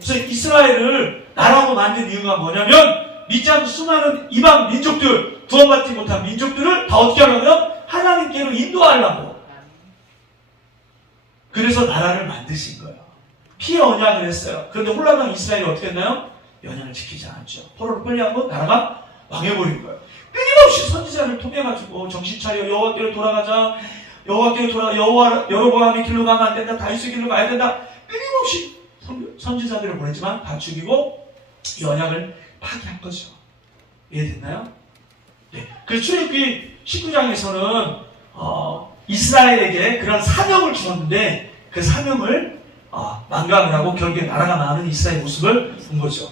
그래서 이스라엘을 나라로 만든 이유가 뭐냐면 믿지 않는 수많은 이방 민족들, 구원받지 못한 민족들을 다 어떻게 하려면 하나님께로 인도하려고. 그래서 나라를 만드신 거예요. 피의 언약을 했어요. 그런데 혼란한 이스라엘이 어떻게 했나요? 언약을 지키지 않았죠. 포로를 끌려하고 나라가 망해버린 거예요. 끊임없이 선지자를 통해가지고 정신 차려, 여호와께로 돌아가자, 여호와께로 돌아, 여로보암의 길로 가면 안 된다, 다윗의 길로 가야 된다. 끊임없이 선지자들을 보냈지만 다 죽이고 이 언약을 파기한 거죠. 이해됐나요? 네. 그래서 출애굽기 19장에서는 이스라엘에게 그런 사명을 주었는데 그 사명을 망각을 하고 결국에 나라가 망하는 이스라엘 모습을 본 거죠.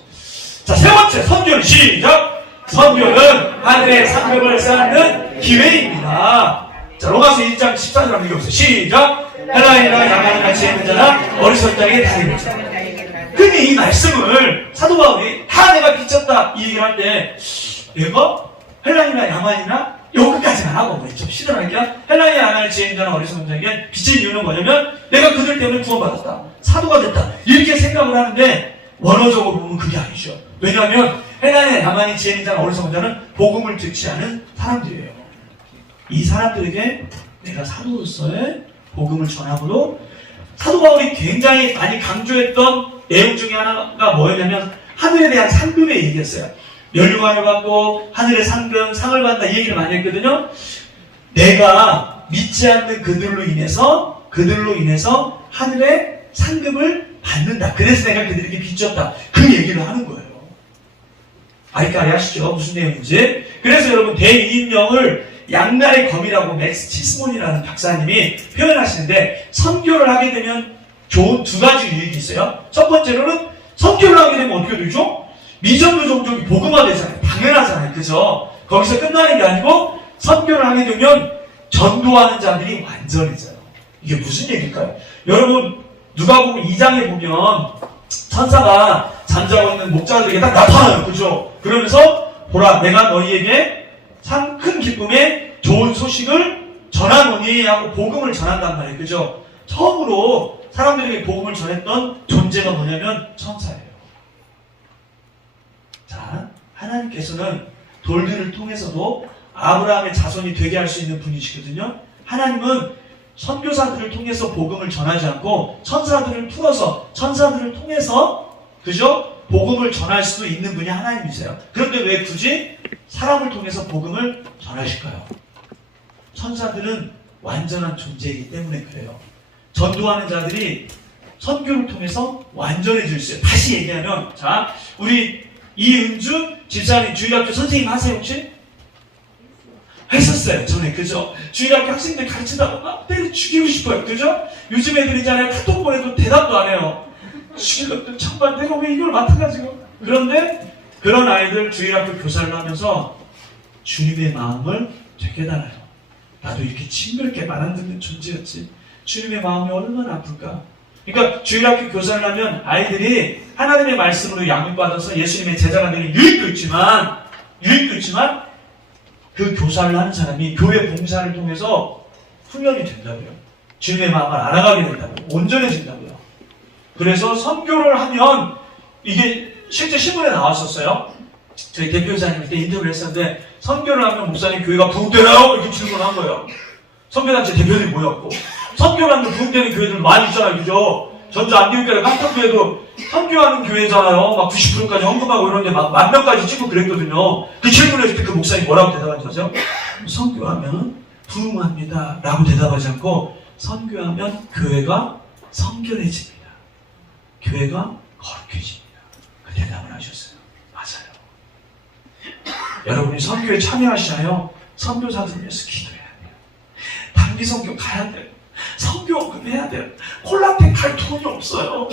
자, 세 번째 선교는 시작! 선교는 하늘의 상급을 쌓는 기회입니다. 자, 로마서 1장 14절 한번 읽어보세요. 시작! 헬라인이나 야만이나 같이 있는 자나 어리석은 자에게 다리를 자. 근데 이 말씀을 사도 바울이 다 내가 비쳤다 이 얘기를 하는데 내가 헬라인이나 야만이나 여기까지는 하고 뭐 좀 시들하니까 헬라인이나 야만을 지은 자나 어리석은 자에게 비친 이유는 뭐냐면 내가 그들 때문에 구원받았다. 사도가 됐다. 이렇게 생각을 하는데 원어적으로 보면 그게 아니죠. 왜냐하면 헬라인이나 야만이 지은 자나 어리석은 자는 복음을 듣지 않은 사람들이에요. 이 사람들에게 내가 사도로서의 복음을 전함으로 사도 바울이 굉장히 많이 강조했던 내용 중에 하나가 뭐였냐면 하늘에 대한 상급의 얘기였어요. 멸류관을 받고 하늘의 상급, 상을 받는다 이 얘기를 많이 했거든요. 내가 믿지 않는 그들로 인해서 하늘의 상급을 받는다. 그래서 내가 그들에게 빚졌다. 그 얘기를 하는 거예요. 아이까리 하시죠? 무슨 내용인지. 그래서 여러분 대이인명을 양날의 검이라고 맥스 치스몬이라는 박사님이 표현하시는데 선교를 하게 되면 좋은 두 가지 유익이 있어요. 첫 번째로는 선교를 하게 되면 어떻게 되죠? 미전도 종족이 복음화되잖아요. 당연하잖아요. 그죠? 거기서 끝나는 게 아니고 선교를 하게 되면 전도하는 자들이 완전해져요. 이게 무슨 얘기일까요? 여러분 누가복음 2장에 보면 천사가 잠자고 있는 목자들에게 딱 나타나요. 그죠? 그러면서 보라 내가 너희에게 참 큰 기쁨의 좋은 소식을 전하노니 하고 복음을 전한단 말이에요. 그죠? 처음으로 사람들에게 복음을 전했던 존재가 뭐냐면 천사예요. 자, 하나님께서는 돌들을 통해서도 아브라함의 자손이 되게 할 수 있는 분이시거든요. 하나님은 선교사들을 통해서 복음을 전하지 않고 천사들을 통해서 그죠? 복음을 전할 수도 있는 분이 하나님이세요. 그런데 왜 굳이 사람을 통해서 복음을 전하실까요? 천사들은 완전한 존재이기 때문에 그래요. 전도하는 자들이 선교를 통해서 완전해질 수 있어요. 다시 얘기하면 자, 우리 이은주 집사님 주일학교 선생님 하세요 혹시? 했었어요 전에. 그죠? 주일학교 학생들 가르치다가 막 때려 죽이고 싶어요. 그죠? 요즘 애들 있잖아요 카톡 보내도 대답도 안 해요. 시기것들 정말 내가 왜 이걸 맡아가지고. 그런데 그런 아이들 주일학교 교사를 하면서 주님의 마음을 깨달아요. 나도 이렇게 징그럽게 말 안 듣는 존재였지. 주님의 마음이 얼마나 아플까. 그러니까 주일학교 교사를 하면 아이들이 하나님의 말씀으로 양육받아서 예수님의 제자가 되는 유익도 있지만 그 교사를 하는 사람이 교회 봉사를 통해서 훈련이 된다고요. 주님의 마음을 알아가게 된다고요. 온전해진다고요. 그래서 선교를 하면 이게 실제 신문에 나왔었어요. 저희 대표이사님한테 인터뷰를 했었는데 선교를 하면 목사님 교회가 부흥되나요? 이렇게 질문을 한 거예요. 선교단체 대표들이 모였고 선교를 하면 부흥되는 교회들 많이 있잖아요. 그죠? 전주 안디옥교회 깜짝교회도 선교하는 교회잖아요. 막 90%까지 헌금하고 이러는데 막 10,000명까지 찍고 그랬거든요. 그 질문을 했을 때 그 목사님 뭐라고 대답하지 아세요? 선교하면 부흥합니다 라고 대답하지 않고 선교하면 교회가 성결해집니다. 교회가 거룩해집니다. 그 대답을 하셨어요. 맞아요. 여러분이 선교에 참여하시나요? 선교사들 위해서 기도해야 돼요. 단기 선교 가야 돼요. 선교금 해야 돼요. 콜라텍 갈 돈이 없어요.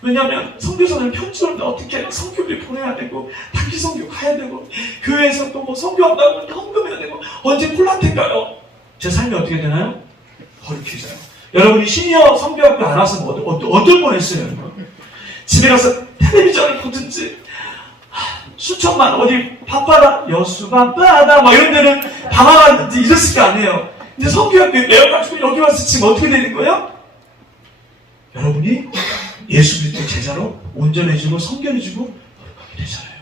왜냐하면 선교사들 편지를 어떻게 선교를 보내야 되고 단기 선교 가야 되고 교회에서 또 뭐 선교한다고 헌금해야 되고 언제 콜라텍 가요? 제 삶이 어떻게 되나요? 거룩해져요. 여러분이 시니어 선교학교 안 와서 어떨 뻔했어요? 여러분? 집에 가서 텔레비전을 보든지 수천만 어디 바빠라 여수 바빠다 막 이런 데는 방황하든지 이랬을 게 아니에요. 근데 선교학교에 매여가지고 여기 와서 지금 어떻게 되는 거예요? 여러분이 예수 그리스도의 제자로 온전해지고 성결해지고 거룩하게 되잖아요.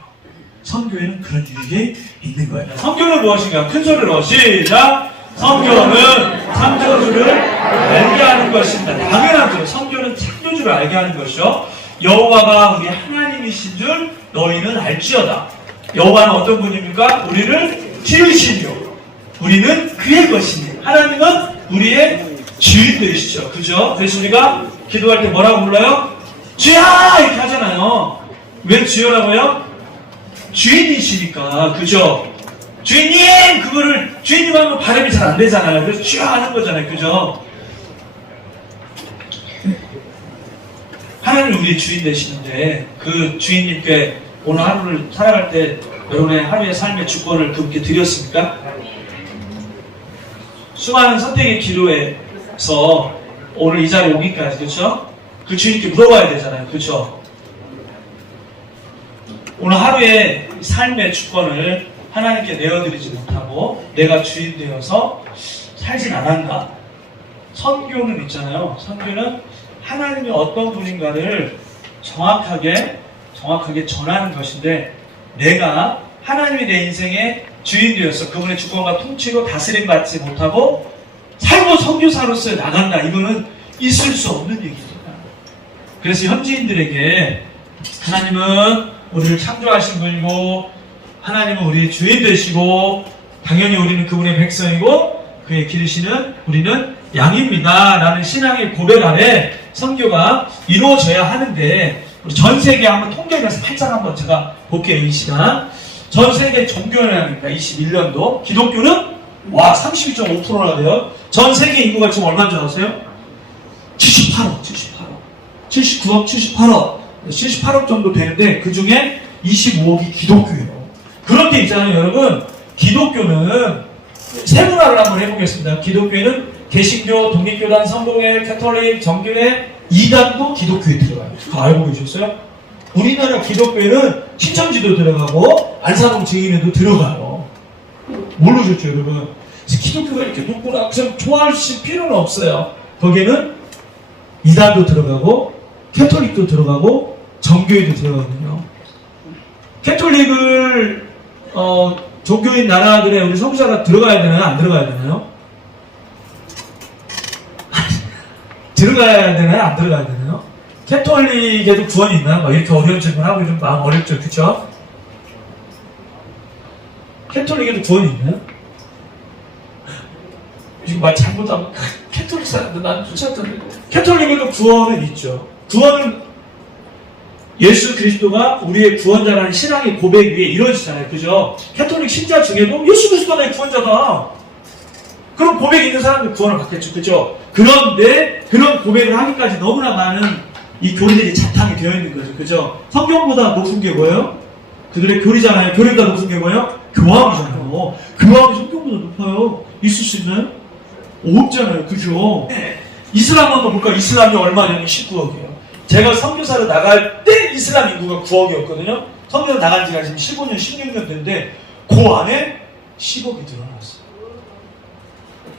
선교에는 그런 유익이 있는 거예요. 선교는 무엇인가? 큰 소리로 시작! 선교는 창조주를 알게 하는 것입니다. 당연하죠. 선교는 창조주를 알게 하는 것이죠. 여호와가 우리 하나님이신 줄 너희는 알지어다. 여호와는 어떤 분입니까? 우리를 지으시며 우리는 그의 것이니 하나님은 우리의 주인 되시죠. 그죠? 그래서 우리가 기도할 때 뭐라고 불러요? 주야! 이렇게 하잖아요. 왜 주여라고요? 주인이시니까. 그죠? 주인님! 그거를 주인님 하면 발음이 잘 안 되잖아요. 그래서 주야 하는 거잖아요. 그죠? 하나님 우리의 주인 되시는데 그 주인님께 오늘 하루를 살아갈 때 여러분의 하루의 삶의 주권을 그분께 드렸습니까? 수많은 선택의 기로에서 오늘 이 자리에 오기까지 그렇죠? 그 주인께 물어봐야 되잖아요. 그렇죠? 오늘 하루의 삶의 주권을 하나님께 내어드리지 못하고 내가 주인 되어서 살진 않았나? 선교는 있잖아요. 선교는 하나님이 어떤 분인가를 정확하게 전하는 것인데 내가 하나님이 내 인생의 주인 되어서 그분의 주권과 통치로 다스림 받지 못하고 살고 선교사로서 나간다. 이거는 있을 수 없는 얘기입니다. 그래서 현지인들에게 하나님은 우리를 창조하신 분이고 하나님은 우리의 주인 되시고 당연히 우리는 그분의 백성이고 그의 기르시는 우리는 양입니다 라는 신앙의 고백 아래 선교가 이루어져야 하는데 우리 전 세계 한번 통계에서 살짝 한번 제가 볼게요. 이 시간 전 세계 종교연합입니다. 21년도 기독교는 와 32.5%나 돼요. 전 세계 인구가 지금 얼마인 줄 아세요? 78억 79억 78억 정도 되는데 그 중에 25억이 기독교예요. 그런데 있잖아요 여러분, 기독교는 세분화를 한번 해보겠습니다. 기독교에는 개신교, 독립교단, 성공회, 캐톨릭, 정교회, 이단도 기독교에 들어가요. 그거 알고 계셨어요? 우리나라 기독교에는 신천지도 들어가고 안산홍 증인회도 들어가요. 모르셨죠 여러분? 기독교가 이렇게 높구나 그냥 좋아하실 필요는 없어요. 거기에는 이단도 들어가고 캐톨릭도 들어가고 정교회도 들어가거든요. 캐톨릭을 종교인 나라들의 우리 성사가 들어가야 되나요? 안 들어가야 되나요? 들어가야 되나요? 안 들어가야 되나요? 캐톨릭에도 구원이 있나요? 막 이렇게 어려운 질문하고 좀 마음 어렵죠, 그쵸? 캐톨릭에도 구원이 있나요? 지금 말 잘못하면 캐톨릭 사람들 나는 좋지 않던데. 캐톨릭에도 구원은 있죠. 구원은 예수 그리스도가 우리의 구원자라는 신앙의 고백 위에 이루어지잖아요. 그죠? 캐톨릭 신자 중에도 예수 그리스도가 내 구원자다. 그런 고백이 있는 사람들 구원을 받겠죠. 그죠? 그런데 그런 고백을 하기까지 너무나 많은 이 교리들이 자탕이 되어 있는 거죠. 그죠? 성경보다 높은 게 뭐예요? 그들의 교리잖아요. 교리보다 높은 게 뭐예요? 교황이잖아요. 교황이 성경보다 높아요. 있을 수 있나요? 없잖아요. 그죠? 이슬람 한번 볼까요? 이슬람이 얼마냐면 19억이에요. 제가 선교사로 나갈 때 이슬람 인구가 9억이었거든요. 선교사 나간 지가 지금 15년, 16년 됐는데 그 안에 10억이 늘어났어요.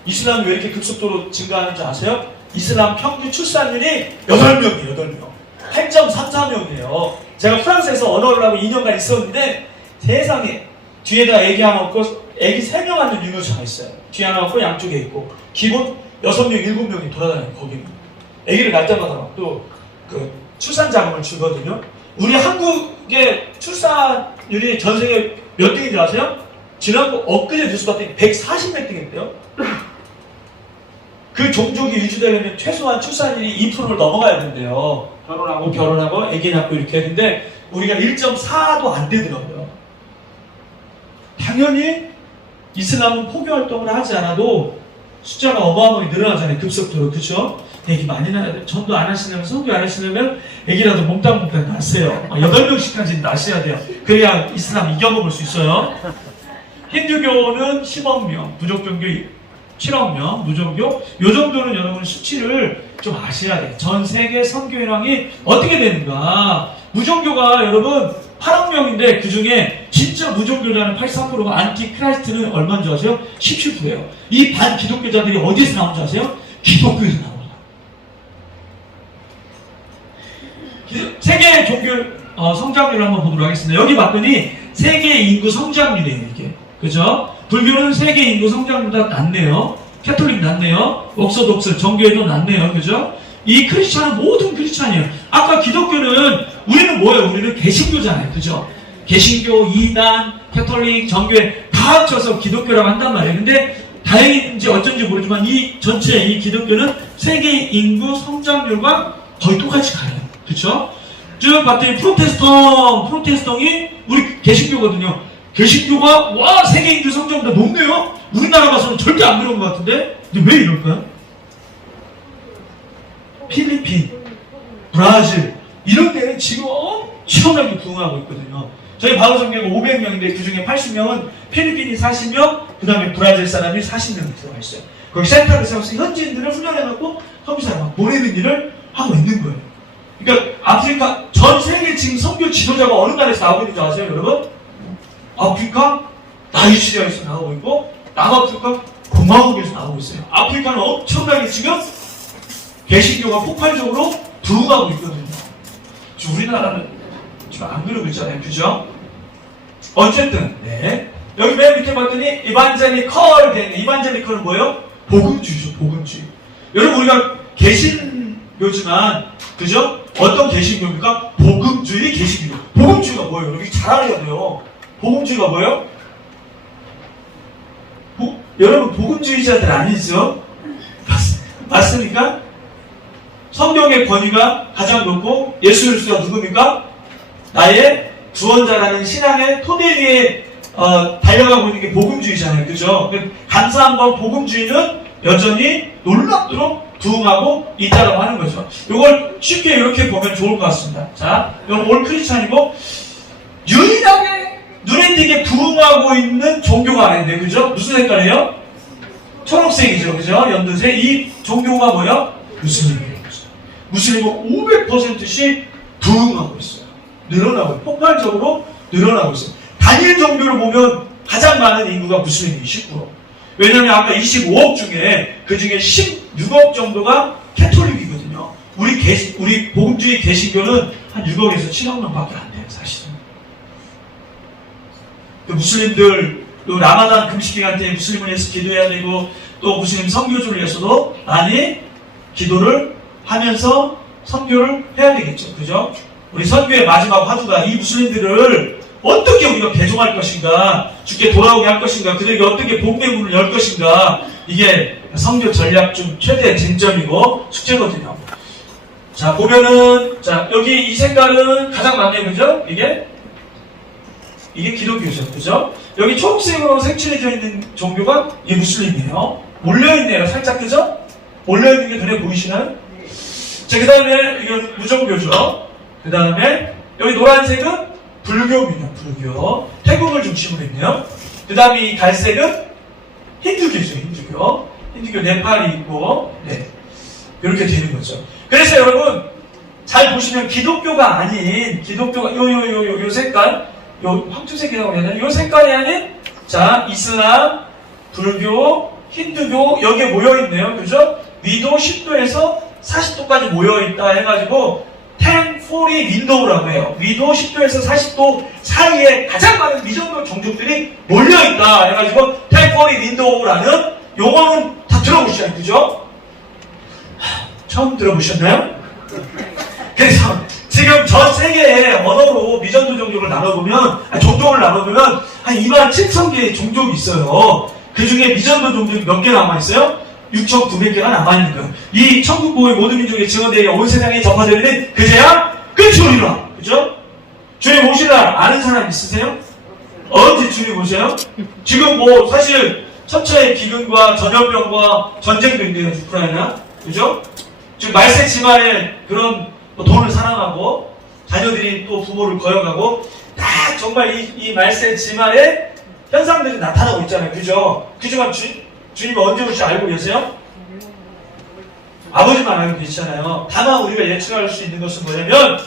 이슬람이 왜 이렇게 급속도로 증가하는 줄 아세요? 이슬람 평균 출산율이 8명이에요. 8명. 8.34명이에요. 제가 프랑스에서 언어를 하고 2년간 있었는데 세상에 뒤에다 애기 하나 없고 애기 3명 앉는 유모차가 있어요. 뒤에 하나 없고 양쪽에 있고 기본 6명, 7명이 돌아다녀요. 거기는. 애기를 낳을 때마다 막 또 그 출산 자금을 주거든요. 우리 한국의 출산율이 전 세계 몇 등인지 아세요? 지난번 엊그제 뉴스 봤더니 140몇 등이었대요. 그 종족이 유지되려면 최소한 출산율이 2%를 넘어가야 된대요. 결혼하고 아기 낳고 이렇게 했는데 우리가 1.4도 안 되더라고요. 당연히 이슬람은 포교 활동을 하지 않아도 숫자가 어마어마하게 늘어나잖아요. 급속도로. 그렇죠? 애기 많이 낳아야 돼. 전도 안 하시려면, 성교 안 하시려면 애기라도 몽땅몽땅 낳으세요. 8명씩까지 낳으셔야 돼요. 그래야 이슬람 이겨먹을 수 있어요. 힌두교는 10억 명, 부족종교 7억 명, 무종교. 요 정도는 여러분 수치를 좀 아셔야 돼요. 전 세계 선교인왕이 어떻게 되는가. 무종교가 여러분 8억 명인데 그 중에 진짜 무종교자는 83%가 안티크라이스트는 얼마인 줄 아세요? 17%예요. 이 반기독교자들이 어디에서 나온 줄 아세요? 기독교에서 나옵니다. 세계 종교 성장률을 한번 보도록 하겠습니다. 여기 봤더니 세계 인구 성장률이에요. 이게. 그죠? 불교는 세계 인구 성장률보다 낮네요. 캐톨릭 낮네요. 옥서독스 정교회도 낮네요. 그죠? 이 크리스찬은 모든 크리스찬이에요. 아까 기독교는 우리는 뭐예요? 우리는 개신교잖아요. 그죠? 개신교, 이단, 캐톨릭, 정교회 다 합쳐서 기독교라고 한단 말이에요. 근데 다행인지 어쩐지 모르지만 이 전체 이 기독교는 세계 인구 성장률과 거의 똑같이 가요. 그쵸? 쭉 봤더니 프로테스턴이 우리 개신교거든요. 개신교가 와 세계 인구 성장보다 높네요. 우리나라 가서는 절대 안 그런 것 같은데. 근데 왜 이럴까요? 필리핀, 브라질 이런 데는 지금 엄청나게 부흥하고 있거든요. 저희 바울성교가 500명인데 그 중에 80명은 필리핀이 40명, 그 다음에 브라질 사람이 40명 들어가 있어요. 거기 센터를 세워서 현지인들을 훈련해놓고 선교사를 막 보내는 일을 하고 있는 거예요. 그러니까 아프리카 전 세계 지금 선교 지도자가 어느 나라에서 나오고 있는지 아세요, 여러분? 아프리카 나이지리아에서 나오고 있고 남아프리카 공화국에서 나오고 있어요. 아프리카는 엄청나게 지금 개신교가 폭발적으로 부흥하고 있거든요. 지금 우리나라는 지금 안 그러고 있잖아요, 그죠? 어쨌든 네. 여기 맨 밑에 봤더니 이반젤리컬 되는 이반젤리컬은 뭐예요? 복음주의죠, 복음주의. 여러분 우리가 개신교지만 그죠? 어떤 개신교입니까? 복음주의 개신교. 복음주의가 뭐예요? 여기 잘 알아야 돼요. 복음주의가 뭐예요? 여러분 복음주의자들 아니죠? 맞습니까? 성경의 권위가 가장 높고 예수 그리스도가 누굽니까? 나의 구원자라는 신앙의 토대 위에 달려가고 있는 게 복음주의잖아요. 그죠? 감사한 건 복음주의는 여전히 놀랍도록 부흥하고 있다라고 하는 거죠. 이걸 쉽게 이렇게 보면 좋을 것 같습니다. 자, 여러분 올 크리스찬이고 유일하게 눈에 띄게 부흥하고 있는 종교가 아닌데, 그죠? 무슨 색깔이에요? 초록색이죠, 그죠? 연두색. 이 종교가 뭐예요? 무슬림이에요. 무슬림은 500%씩 부흥하고 있어요. 늘어나고, 폭발적으로 늘어나고 있어요. 단일 종교를 보면 가장 많은 인구가 무슬림이 19%. 왜냐면 아까 25억 중에 그 중에 16억 정도가 캐톨릭이거든요. 우리 복음주의 개신교는 한 6억에서 7억 명밖에 안 돼요, 사실은. 그 무슬림들, 또 라마단 금식 기간 때 무슬림을 위해서 기도해야 되고, 또 무슬림 선교주를 위해서도 많이 기도를 하면서 선교를 해야 되겠죠. 그죠? 우리 선교의 마지막 화두가 이 무슬림들을 어떻게 우리가 개종할 것인가, 주께 돌아오게 할 것인가, 그들에게 어떻게 복음의 문을 열 것인가, 이게 선교 전략 중 최대 쟁점이고 숙제거든요. 자, 보면은, 자, 여기 이 색깔은 가장 많네요, 그죠? 이게 기독교죠, 그죠? 여기 초록색으로 색칠해져 있는 종교가 이 무슬림이에요. 몰려있네요, 살짝, 그죠? 몰려있는 게 눈에 보이시나요? 자, 그 다음에 이건 무종교죠. 그 다음에 여기 노란색은 불교입니다. 불교. 태국을 중심으로 있네요. 그 다음에 이 갈색은 힌두교죠. 힌두교. 힌두교 네팔이 있고, 네. 이렇게 되는 거죠. 그래서 여러분, 잘 보시면 기독교가 아닌, 기독교가 요 색깔, 요 황토색이라고 해야 되나? 요 색깔이 아닌, 자, 이슬람, 불교, 힌두교, 여기에 모여있네요. 그죠? 위도 10도에서 40도까지 모여있다 해가지고, 1040 윈도우라고 해요. 위도 10도에서 40도 사이에 가장 많은 미전도 종족들이 몰려있다 해가지고, 1040 윈도우라는 용어는 다 들어보시잖아요. 그죠? 처음 들어보셨나요? 그래서 지금 전 세계의 언어로 미전도 종족을 나눠보면, 종족을 나눠보면 한 27,000개의 종족이 있어요. 그 중에 미전도 종족이 몇 개 남아있어요? 6,900개가 남아있는 거예요. 이 천국보의 모든 민족의 증언대에 온 세상에 접하져 있는 그제야 끝이 오리라. 그죠? 주님 오시라 아는 사람 있으세요? 언제 주님 오세요? 지금 뭐 사실 천차의 기근과 전염병과 전쟁도 있네요. 우크라이나. 그죠? 지금 말세 지말에 그런 돈을 사랑하고 자녀들이 또 부모를 거역하고 딱 정말 이 말세 지말에 현상들이 나타나고 있잖아요. 그죠? 그지만 주님이 언제 올지 알고 계세요? 아버지만 알고 계시잖아요. 다만 우리가 예측할 수 있는 것은 뭐냐면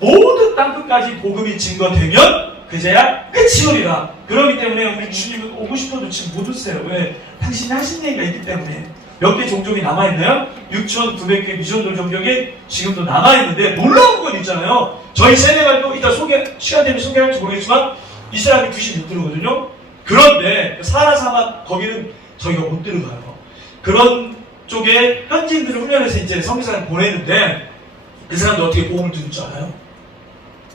모든 땅끝까지 복음이 증거되면 그제야 끝이 오리라. 그렇기 때문에 우리 주님은 오고 싶어도 지금 못 오세요. 왜? 당신이 하신 얘기가 있기 때문에. 몇 개 종족이 남아있나요? 6,900개 미전도 종족이 지금도 남아있는데 놀라운 건 있잖아요. 저희 세네갈도 이따 시간 되면 소개할지 모르겠지만 이스라엘이 96%거든요. 그런데 사하라 사막 거기는 저희가 못 들어가요. 그런 쪽에 현지인들을 훈련해서 이제 성교사를 보내는데 그 사람들 어떻게 복음을 듣는 줄 알아요?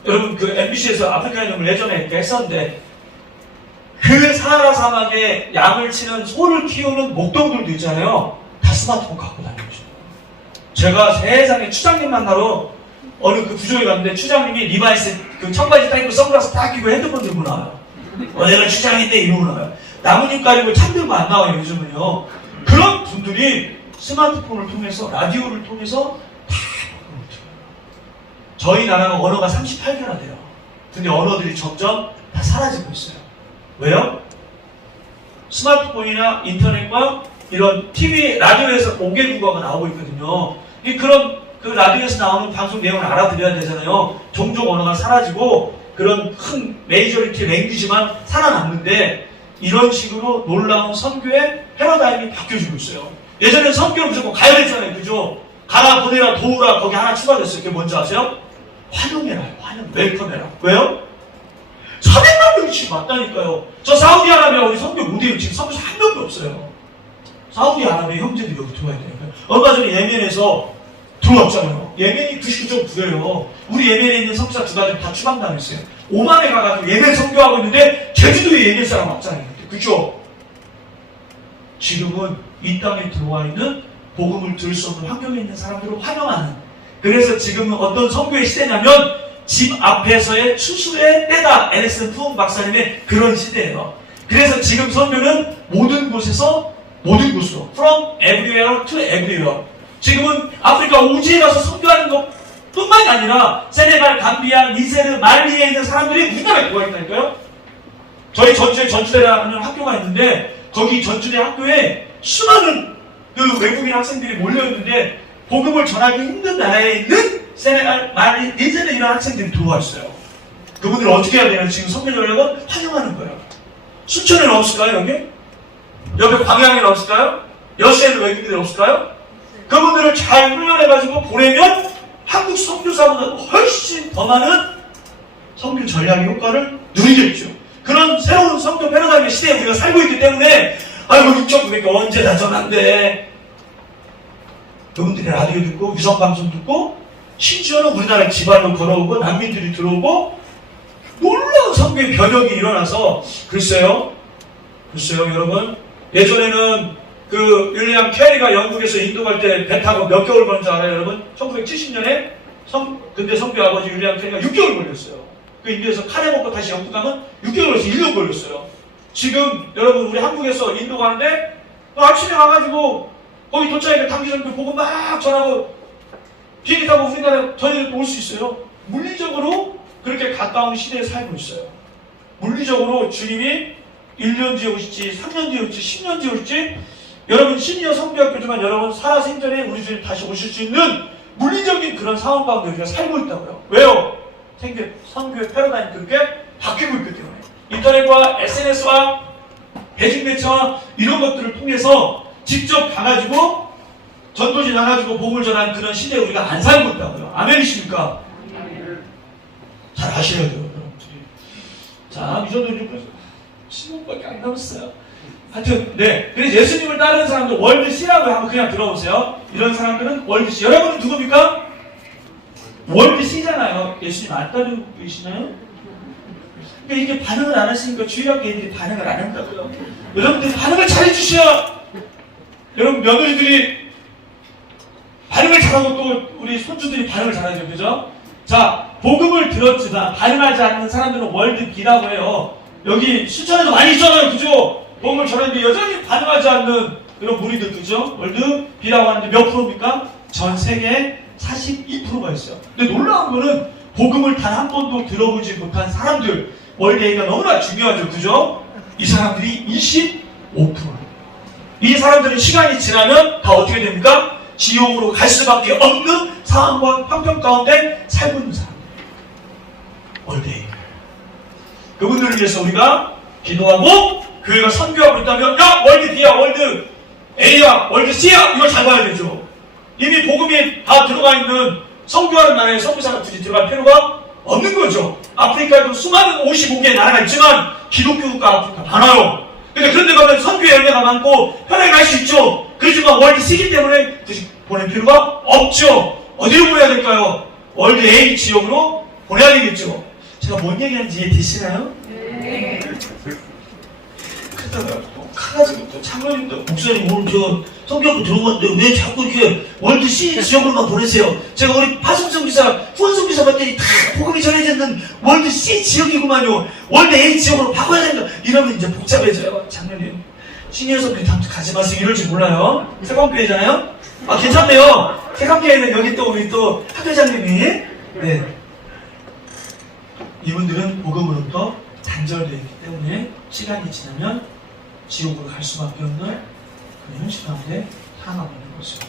여러분 그 MBC에서 아프리카 이름을 예전에 이렇게 했었는데 그 사하라 사막에 양을 치는 소를 키우는 목동들도 있잖아요. 다 스마트폰 갖고 다니죠. 제가 세상에 추장님 만나러 어느 그 부족에 갔는데 추장님이 리바이스 그 청바지 딱 입고 선글라스 딱 끼고 핸드폰 들고 나와요. 내가 추장인데 이러고 나와요. 나뭇잎 가지고 참 들고 안 나와요. 요즘은요. 그런 분들이 스마트폰을 통해서 라디오를 통해서 다 복음을 들어요. 저희 나라가 언어가 38개나 돼요. 근데 언어들이 점점 다 사라지고 있어요. 왜요? 스마트폰이나 인터넷과 이런 TV, 라디오에서 5개 국어가 나오고 있거든요. 그런 그 라디오에서 나오는 방송 내용을 알아들어야 되잖아요. 종족 언어가 사라지고 그런 큰 메이저리티 랭귀지만 살아남는데 이런 식으로 놀라운 선교의 패러다임이 바뀌어지고 있어요. 예전에 선교는 무조건 가야 했잖아요. 그죠? 가라, 보내라, 도우라 거기 하나 추가됐어요. 그게 뭔지 아세요? 환영해라, 웰컴해라. 왜요? 400만 명이 지금 왔다니까요. 저 사우디아라비아 우리 선교 못해요. 지금 선교사 한 명도 없어요. 사우디아라비아 형제들이 여기 들어와야 되니까요. 얼마 전에 예멘에서 들어왔잖아요. 예멘이 99.9예요. 우리 예멘에 있는 선교사 두 가지 다 추방당했어요. 오만에 가가지고 예멘 선교하고 있는데 제주도에 예멘 사람 왔잖아요. 그죠? 지금은 이 땅에 들어와 있는 복음을 들을 수 없는 환경에 있는 사람들을 환영하는. 그래서 지금은 어떤 선교의 시대냐면 집 앞에서의 추수의 때다. 앨리슨 푸웅 박사님의 그런 시대예요. 그래서 지금 선교는 모든 곳에서 모든 곳으로 from everywhere to everywhere. 지금은 아프리카 오지에 가서 선교하는 것 뿐만이 아니라 세네갈, 감비아, 니제르, 말리에 있는 사람들이 우리나라에 들어와 있다니까요. 저희 전주에 전주대라는 학교가 있는데 거기 전주대 학교에 수많은 그 외국인 학생들이 몰려있는데 복음을 전하기 힘든 나라에 있는 세네갈, 말리, 니제르 이런 학생들이 들어와 있어요. 그분들은 어떻게 해야 되냐? 지금 선교전략은 환영하는 거예요. 순천에는 없을까요? 여기? 옆에 광양에는 없을까요? 여수에는 외국인들이 없을까요? 그분들을 잘 훈련해가지고 보내면 한국 선교사보다 훨씬 더 많은 선교 전략의 효과를 누리겠죠. 그런 새로운 선교 패러다임의 시대에 우리가 살고 있기 때문에 아이고 6.900개 언제 다 전한데 그분들이 라디오 듣고 위성방송 듣고 심지어는 우리나라 기반으로 걸어오고 난민들이 들어오고 놀라운 선교의 변혁이 일어나서 글쎄요 여러분 예전에는 그 윌리엄 캐리가 영국에서 인도 갈 때 배 타고 몇 개월 걸린 줄 알아요 여러분? 1970년에 근데 선교 아버지 윌리엄 캐리가 6개월 걸렸어요. 그 인도에서 카레 먹고 다시 영국 가면 6개월 걸려서 1년 걸렸어요. 지금 여러분 우리 한국에서 인도 가는데 아침에 가가지고 거기 도착해서 단기선교 보고 막 전하고 비행기 아메리카고 우리나라 저희는 올 수 있어요. 물리적으로 그렇게 가까운 시대에 살고 있어요. 물리적으로 주님이 1년 뒤에 오실지 3년 뒤에 올지 10년 뒤에 올지 여러분 시니어 성교학교지만 여러분 살아생전에 우리 주님 다시 오실 수 있는 물리적인 그런 상황 가운데 우리가 살고 있다고요. 왜요? 선교의 패러다임이 그렇게 바뀌고 있기 때문에 인터넷과 SNS와 대중매체와 이런 것들을 통해서 직접 가가지고 전도지 나가지고 복음을 전하는 그런 시대에 우리가 안 살고 있다고요. 아멘이십니까? 잘 아셔야 돼요, 여러분들이. 자, 이 정도 좀 10분밖에 안 남았어요. 하여튼, 네. 그래서 예수님을 따르는 사람들, 월드 C라고 한번 그냥 들어보세요. 이런 사람들은 월드 C. 여러분은 누굽니까? 월드 C잖아요. 예수님 안 따르고 계시나요? 그러니까 이게 반응을 안 하시니까 주일학교 애들이 반응을 안 한다고요. 여러분들이 반응을 잘 해주셔야 여러분 며느리들이 반응을 잘하고 또 우리 손주들이 반응을 잘하죠. 그죠? 자, 복음을 들었지만 반응하지 않는 사람들은 월드 B라고 해요. 여기 수천에도 많이 있잖아요. 그죠? 복음을 전하는데 여전히 반응하지 않는 이런 무리들. 그죠? 월드 B라고 하는데 몇 프로입니까? 전 세계 42%가 있어요. 근데 놀라운 거는 복음을 단 한 번도 들어보지 못한 사람들, 월드 A가 너무나 중요하죠. 그죠? 이 사람들이 25%. 이 사람들은 시간이 지나면 다 어떻게 됩니까? 지옥으로 갈 수밖에 없는 상황과 환경 가운데 살고 있는 사람들. 월드 A. 그분들을 위해서 우리가 기도하고 교회가 선교하고 있다면 야! 월드 D야, 월드 A야, 월드 C야! 이걸 잘 봐야 되죠. 이미 복음이 다 들어가 있는 선교하는 나라에 선교사가 굳이 들어갈 필요가 없는 거죠. 아프리카에도 수많은 55개의 나라가 있지만 기독교가 아프리카 많아요. 근데 그런데 가면 선교의 열매가 많고 편하게 갈 수 있죠. 그렇지만 월드 C이기 때문에 굳이 보낼 필요가 없죠. 어디로 보내야 될까요? 월드 A 지역으로 보내야 되겠죠. 제가 뭔 얘기하는지 이해되시나요? 네. 그러다가 가가지고 또 장로님도 목사님 오늘 저 성경부 들어갔는데 왜 자꾸 이렇게 월드 C 지역으로만 보내세요? 제가 우리 파송성 기사, 후원성 기사 봤더니 다 복음이 전해졌는 월드 C 지역이구만요. 월드 A 지역으로 바꿔야 된다. 이러면 이제 복잡해져요. 장로님. 시니어 성교 가지 마세요. 이럴지 몰라요. 세관교회잖아요? 아, 괜찮네요. 세관교회는 여기 또 우리 또 학회장님이. 네. 이분들은 복음으로부터 단절되어 있기 때문에 시간이 지나면 지옥으로 갈 수밖에 없는 그런 현실 가운데 살아가고 있는 것이죠.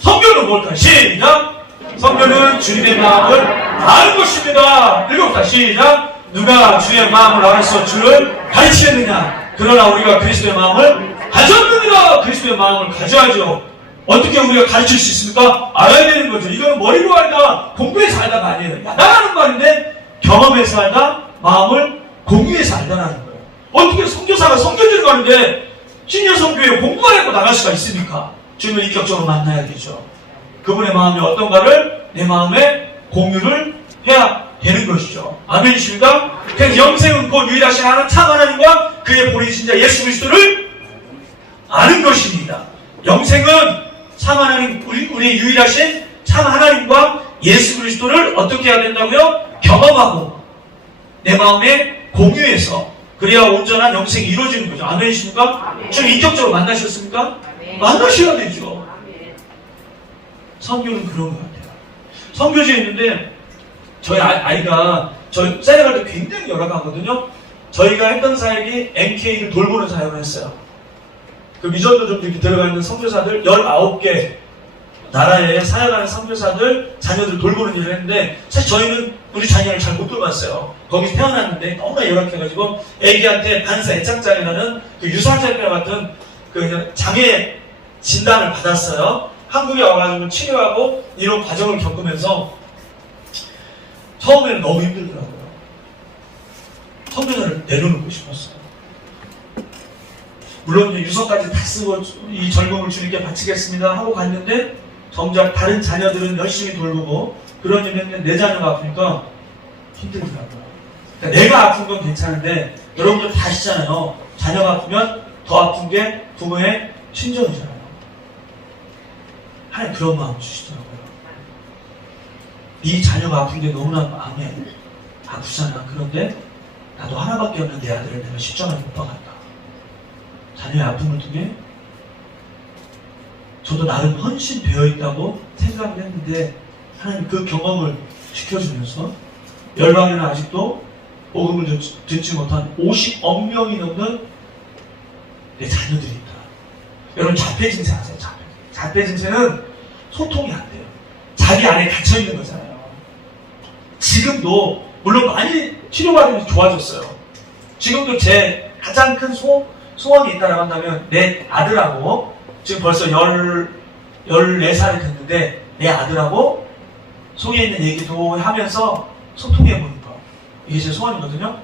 성교는 뭘까? 시작! 성교는 주님의 마음을 아는 것입니다. 읽어봅시다. 시작! 누가 주의 마음을 알아서 주를 가르치겠느냐? 그러나 우리가 그리스도의 마음을 가졌느니라. 그리스도의 마음을 가져야죠. 어떻게 우리가 가르칠 수 있습니까? 알아야 되는 거죠. 이거는 머리로 알다, 공부해서 알다가 아니에요. 야단하는 말인데 경험해서 알다, 마음을 공유해서 알다라는 거예요. 어떻게 선교사가 선교지를 가는데 시니어 선교에 공부만 하고 나갈 수가 있습니까? 주님을 인격적으로 만나야 되죠. 그분의 마음이 어떤가를 내 마음에 공유를 해야 되는 것이죠. 아멘이십니까? 그래서 영생은 곧 유일하신 하나님 참 하나님과 그의 보내신 자 예수 그리스도를 아는 것입니다. 영생은 참 하나님, 우리 유일하신 참 하나님과 예수 그리스도를 어떻게 해야 된다고요? 경험하고 내 마음에 공유해서 그래야 온전한 영생이 이루어지는 거죠. 아멘이십니까? 좀 인격적으로 만나셨습니까? 만나셔야 되죠. 선교는 그런 것 같아요. 선교지에 있는데 저희 아이가 저희 사역할 때 굉장히 열악하거든요. 저희가 했던 사역이 MK를 돌보는 사역을 했어요. 그 미전도 좀 이렇게 들어가 있는 선교사들 19개 나라에 사역하는 선교사들 자녀들 돌보는 일을 했는데 사실 저희는 우리 자녀를 잘 못 돌봤어요. 거기서 태어났는데 너무나 열악해가지고 애기한테 반사 애착장애라는 그 유사장애 같은 그 장애 진단을 받았어요. 한국에 와가지고 치료하고 이런 과정을 겪으면서 처음에는 너무 힘들더라고요. 선교사를 내려놓고 싶었어요. 물론 이제 유서까지 다 쓰고 이 젊음을 주님께 바치겠습니다 하고 갔는데 정작 다른 자녀들은 열심히 돌보고 그런 일을 했는데 내 자녀가 아프니까 힘들더라고요. 그러니까 내가 아픈 건 괜찮은데 여러분들 다 아시잖아요. 자녀가 아프면 더 아픈 게 부모의 심정이잖아요. 하나님 그런 마음 주시더라고요. 네 자녀가 아픈데 너무나 마음이 아프잖아. 그런데 나도 하나밖에 없는 내 아들을 내가 십자가에 못 박았다. 자녀의 아픔을 통해 저도 나름 헌신되어 있다고 생각을 했는데 하나님 그 경험을 시켜주면서 열방에는 아직도 복음을 듣지 못한 50억 명이 넘는 내 자녀들이 있다. 여러분 자폐 증세 아세요? 자폐 증세는 소통이 안 돼요. 자기 안에 갇혀 있는 거잖아요. 지금도 물론 많이 치료받으면서 좋아졌어요. 지금도 제 가장 큰 소원이 있다고 한다면 내 아들하고 지금 벌써 14살이 됐는데 내 아들하고 속에 있는 얘기도 하면서 소통해보는 거. 이게 제 소원이거든요.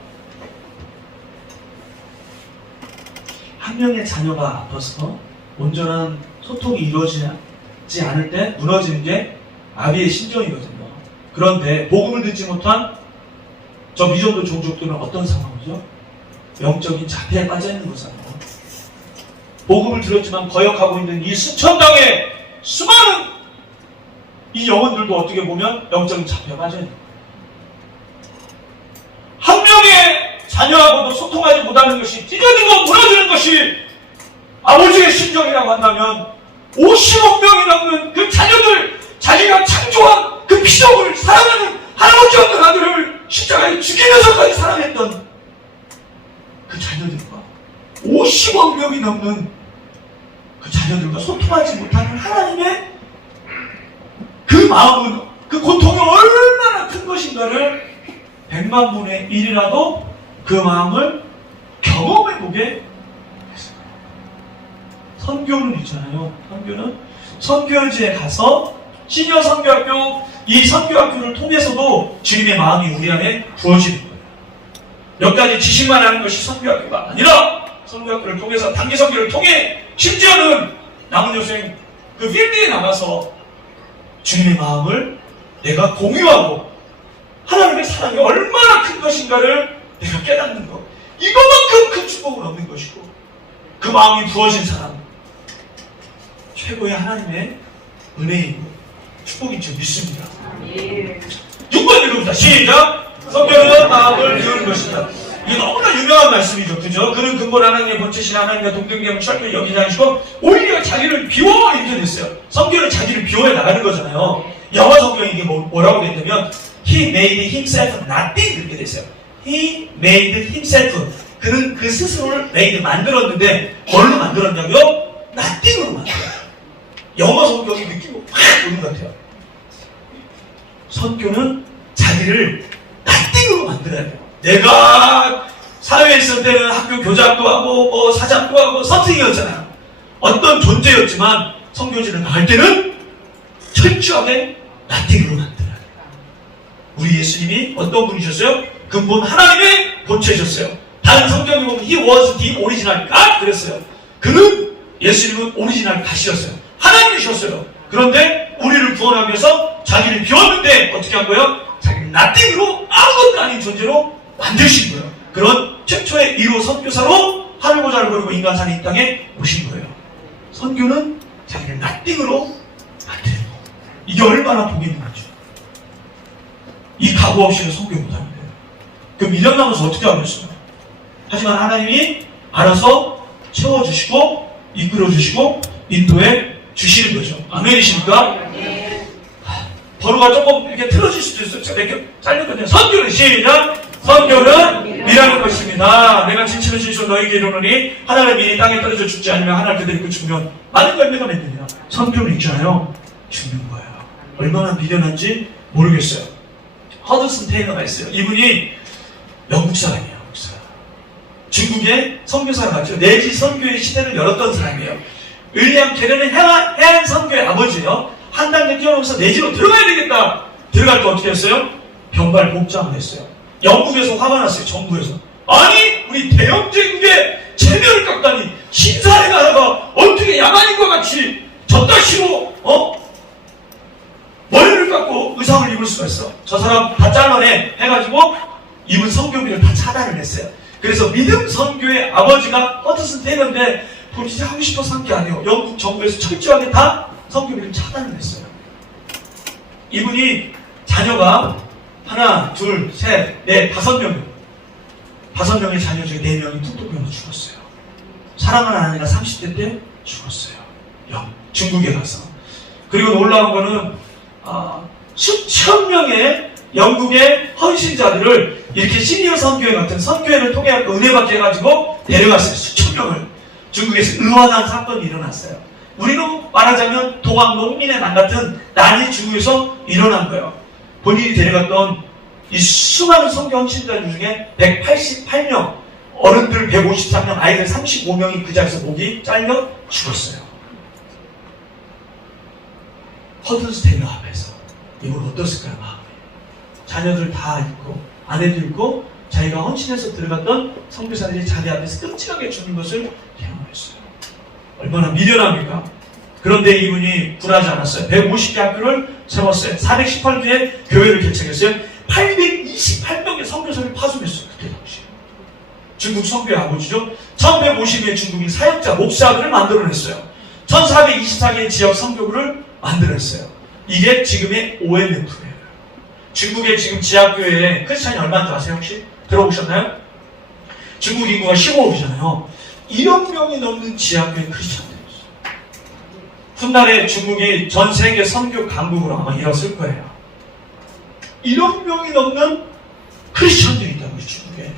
한 명의 자녀가 아파서 온전한 소통이 이루어지지 않을 때 무너지는 게 아비의 심정이거든요. 그런데 복음을 듣지 못한 저 미전도 종족들은 어떤 상황이죠? 영적인 자폐에 빠져있는 거잖아요. 복음을 들었지만 거역하고 있는 이 수천당의 수많은 이 영혼들도 어떻게 보면 영적인 자폐에 빠져있는 거예요. 한 명의 자녀하고도 소통하지 못하는 것이 찢어지고 무너지는 것이 아버지의 심정이라고 한다면 50억 명이 넘는 그 자녀들, 자기가 창조한 그 피조물, 사랑하는 할아버지 없는 아들을 십자가에 죽이면서까지 사랑했던 그 자녀들과 50억 명이 넘는 그 자녀들과 소통하지 못하는 하나님의 그 마음은, 그 고통이 얼마나 큰 것인가를 100만 분의 1이라도 그 마음을 경험해보게 했습니다. 선교는 있잖아요. 선교는 선교지에 가서 시니어 선교학교, 이 선교학교를 통해서도 주님의 마음이 우리 안에 부어지는 거예요. 몇 가지 지식만 하는 것이 선교학교가 아니라 선교학교를 통해서 단기 선교를 통해 심지어는 남은 여생 그 필드에 나가서 주님의 마음을 내가 공유하고 하나님의 사랑이 얼마나 큰 것인가를 내가 깨닫는 것. 이것만큼 큰 축복은 없는 것이고 그 마음이 부어진 사람 최고의 하나님의 은혜이고 축복인 줄 믿습니다. 6번 읽어봅시다. 시작! 성경은 마음을 비우는 것이다. 이게 너무나 유명한 말씀이죠. 그죠? 그는 근본 하나님의 본체신 하나님과 동등됨을 철저히 여기지 않으시고 오히려 자기를 비워 이렇게 됐어요. 성경은 자기를 비워야 나가는 거잖아요. 영어 성경이 이게 뭐라고 됐냐면 He made himself nothing 이렇게 됐어요. He made himself. 그는 그 스스로를 made 만들었는데 뭘로 만들었냐고요? nothing으로 만들었어요. 영어 성경이 느낌이 확 오는 것 같아요. 선교는 자기를 nothing으로 만들어야 돼요. 내가 사회에 있을 때는 학교 교장도 하고 사장도 하고 선생이었잖아요. 어떤 존재였지만 선교지를 나갈 때는 철저하게 nothing으로 만들어야 돼요. 우리 예수님이 어떤 분이셨어요? 근본 하나님의 본체이셨어요. 다른 성경에 보면 He was the original God 그랬어요. 그는 예수님은 오리지널 가시였어요. 하나님이셨어요. 그런데 우리를 구원하기 위해서 자기를 비웠는데 어떻게 한 거예요? 자기를 nothing으로 아무것도 아닌 존재로 만드신 거예요. 그런 최초의 1호 선교사로 하늘보좌를 버리고 인간산이 이 땅에 오신 거예요. 선교는 자기를 nothing으로 만드는 거예요. 이게 얼마나 복이 있는 거죠. 이 각오 없이는 선교 못하는데 그럼 1년 남아서 어떻게 하겠어요? 하지만 하나님이 알아서 채워주시고 이끌어주시고 인도해 주시는 거죠. 아멘이십니까? 번호가 조금 이렇게 틀어질 수도 있어요. 제가 이렇게 잘렸거든요. 선교는 시작! 선교는 미라는 것입니다. 내가 진실을 진실로 너에게 이르노니 하나를 미리 땅에 떨어져 죽지 않으면 하나를 그대로 입고 죽으면 많은 열매가 맺느니라. 선교는 있잖아요. 죽는 거예요. 얼마나 미련한지 모르겠어요. 허드슨 테일러가 있어요. 이분이 영국 사람이에요. 중국의 선교사가 같죠. 내지 선교의 시대를 열었던 사람이에요. 윌리엄 캐런은 해안 선교의 아버지예요. 한 단계 뛰어넘어서 내지로 들어가야 되겠다. 들어갈 때 어떻게 했어요? 병발 복장을 했어요. 영국에서 화가 났어요. 정부에서. 아니 우리 대영제국의 체면을 깎다니 신사의 나라가 어떻게 야만인과 같이 저따시로 머리를 깎고 의상을 입을 수가 있어. 저 사람 다 잘라내 해가지고 입은 선교비를 다 차단을 했어요. 그래서 믿음 선교의 아버지가 허드슨 테일러인데 본인이 하고 싶어서 한 게 아니에요. 영국 정부에서 철저하게 다 선교비를 차단을 했어요. 이분이 자녀가 하나, 둘, 셋, 넷, 5명. 5명의 자녀 중에 4명이 뚝뚝병으로 죽었어요. 사랑하는 아내가 30대 때 죽었어요. 중국에 가서. 그리고 놀라운 거는 수천 명의 영국의 헌신자들을 이렇게 시니어 선교회 같은 선교회를 통해 은혜받게 해가지고 데려갔어요. 수천 명을. 중국에서 의화단 사건이 일어났어요. 우리는 말하자면 동학 농민의 난 같은 난이 중국에서 일어난 거예요. 본인이 데려갔던 이 수많은 선교 헌신자들 중에 188명, 어른들 153명, 아이들 35명이 그 자리에서 목이 잘려 죽었어요. 허든스테이너 앞에서 이걸 어떻을까요? 마음이. 자녀들 다 있고 아내도 있고 자기가 헌신해서 들어갔던 선교사들이 자기 앞에서 끔찍하게 죽는 것을 경험했어요. 얼마나 미련합니까? 그런데 이분이 불하지 않았어요. 150개 학교를 세웠어요. 418개의 교회를 개척했어요. 828명의 선교사를 파송했어요. 그때 당시. 중국 선교의 아버지죠. 1150의 중국인 사역자, 목사들을 만들어냈어요. 1424개의 지역 선교부를 만들어냈어요. 이게 지금의 OMF예요. 중국의 지금 지하교회에 크리스찬이 얼마인지 아세요? 혹시? 들어보셨나요? 중국 인구가 15억이잖아요. 1억 명이 넘는 지하교회 크리스찬들이 있어요. 훗날에 중국이 전 세계 선교 강국으로 아마 일었을 거예요. 1억 명이 넘는 크리스찬들이 있다고요, 중국에.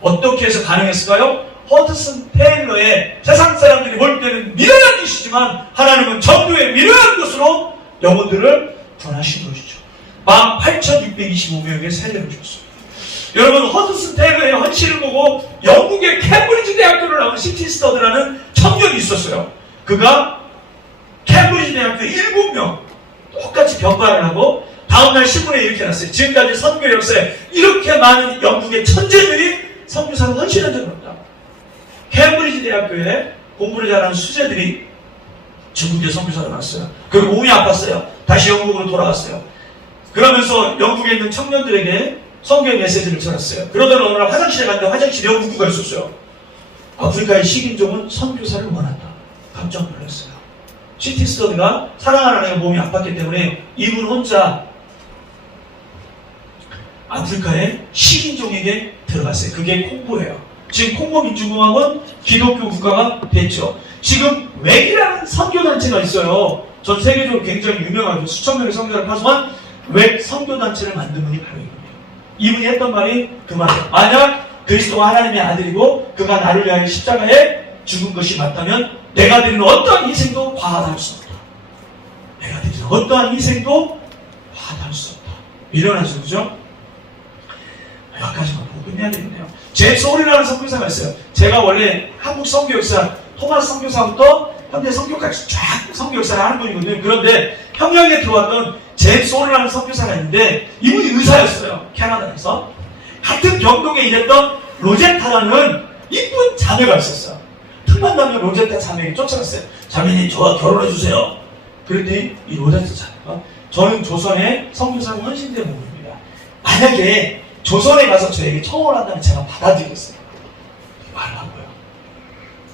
어떻게 해서 가능했을까요? 허드슨 테일러의 세상 사람들이 볼 때는 미련한 짓이지만 하나님은 전도의 미련한 것으로 영혼들을 구원하신 것이죠. 18,625명의 세례를 줬어요. 여러분, 허드슨 테일러의 헌신을 보고 영국의 캠브리지 대학교를 나온 시티 스터드라는 청년이 있었어요. 그가 캠브리지 대학교 7명 똑같이 병발을 하고 다음날 신문에 이렇게 났어요. 지금까지 선교 역사에 이렇게 많은 영국의 천재들이 선교사를 헌신한 적은 없다. 캠브리지 대학교에 공부를 잘하는 수재들이 중국에 선교사를 왔어요. 그리고 몸이 아팠어요. 다시 영국으로 돌아갔어요. 그러면서 영국에 있는 청년들에게 선교의 메시지를 전했어요. 그러던 어느 날 화장실에 갔는데 화장실에 영국구가 있었어요. 아프리카의 식인종은 선교사를 원한다. 깜짝 놀랐어요. 시티 스터디가 사랑하는 아내가 몸이 아팠기 때문에 이분 혼자 아프리카의 식인종에게 들어갔어요. 그게 콩고예요. 지금 콩고 민주공화국은 기독교 국가가 됐죠. 지금 웩이라는 선교단체가 있어요. 전 세계적으로 굉장히 유명하죠. 수천 명의 선교사를 파송한 웩 선교단체를 만든 분이 바로 이분이에요. 이분이 했던 말이 그 말이에요. 만약 그리스도가 하나님의 아들이고 그가 나를 위하여 십자가에 죽은 것이 맞다면 내가 드리는 어떠한 희생도 과하다 할 수 없다. 내가 드리는 어떠한 희생도 과하다 할 수 없다. 미련하죠, 그죠? 여기까지만 보고 끝내야 되겠네요. 제임스 홀이라는 선교사가 있어요. 제가 원래 한국 선교 역사, 토마스 선교사부터 현대 선교까지 쫙 선교 역사를 하는 분이거든요. 그런데 평양에 들어왔던 제임스 홀이라는 선교사가 있는데 이분이 의사였어요. 캐나다에서. 같은 병동에 일했던 로제타라는 이쁜 자매가 있었어요. 틈만 나면 로제타 자매에게 쫓아갔어요. 자매님, 저와 결혼해주세요. 그랬더니 이 로제타 자매가 저는 조선의 선교사로 헌신된 부분입니다. 만약에 조선에 가서 저에게 청혼을 한다면 제가 받아들이겠어요. 말을 하고요.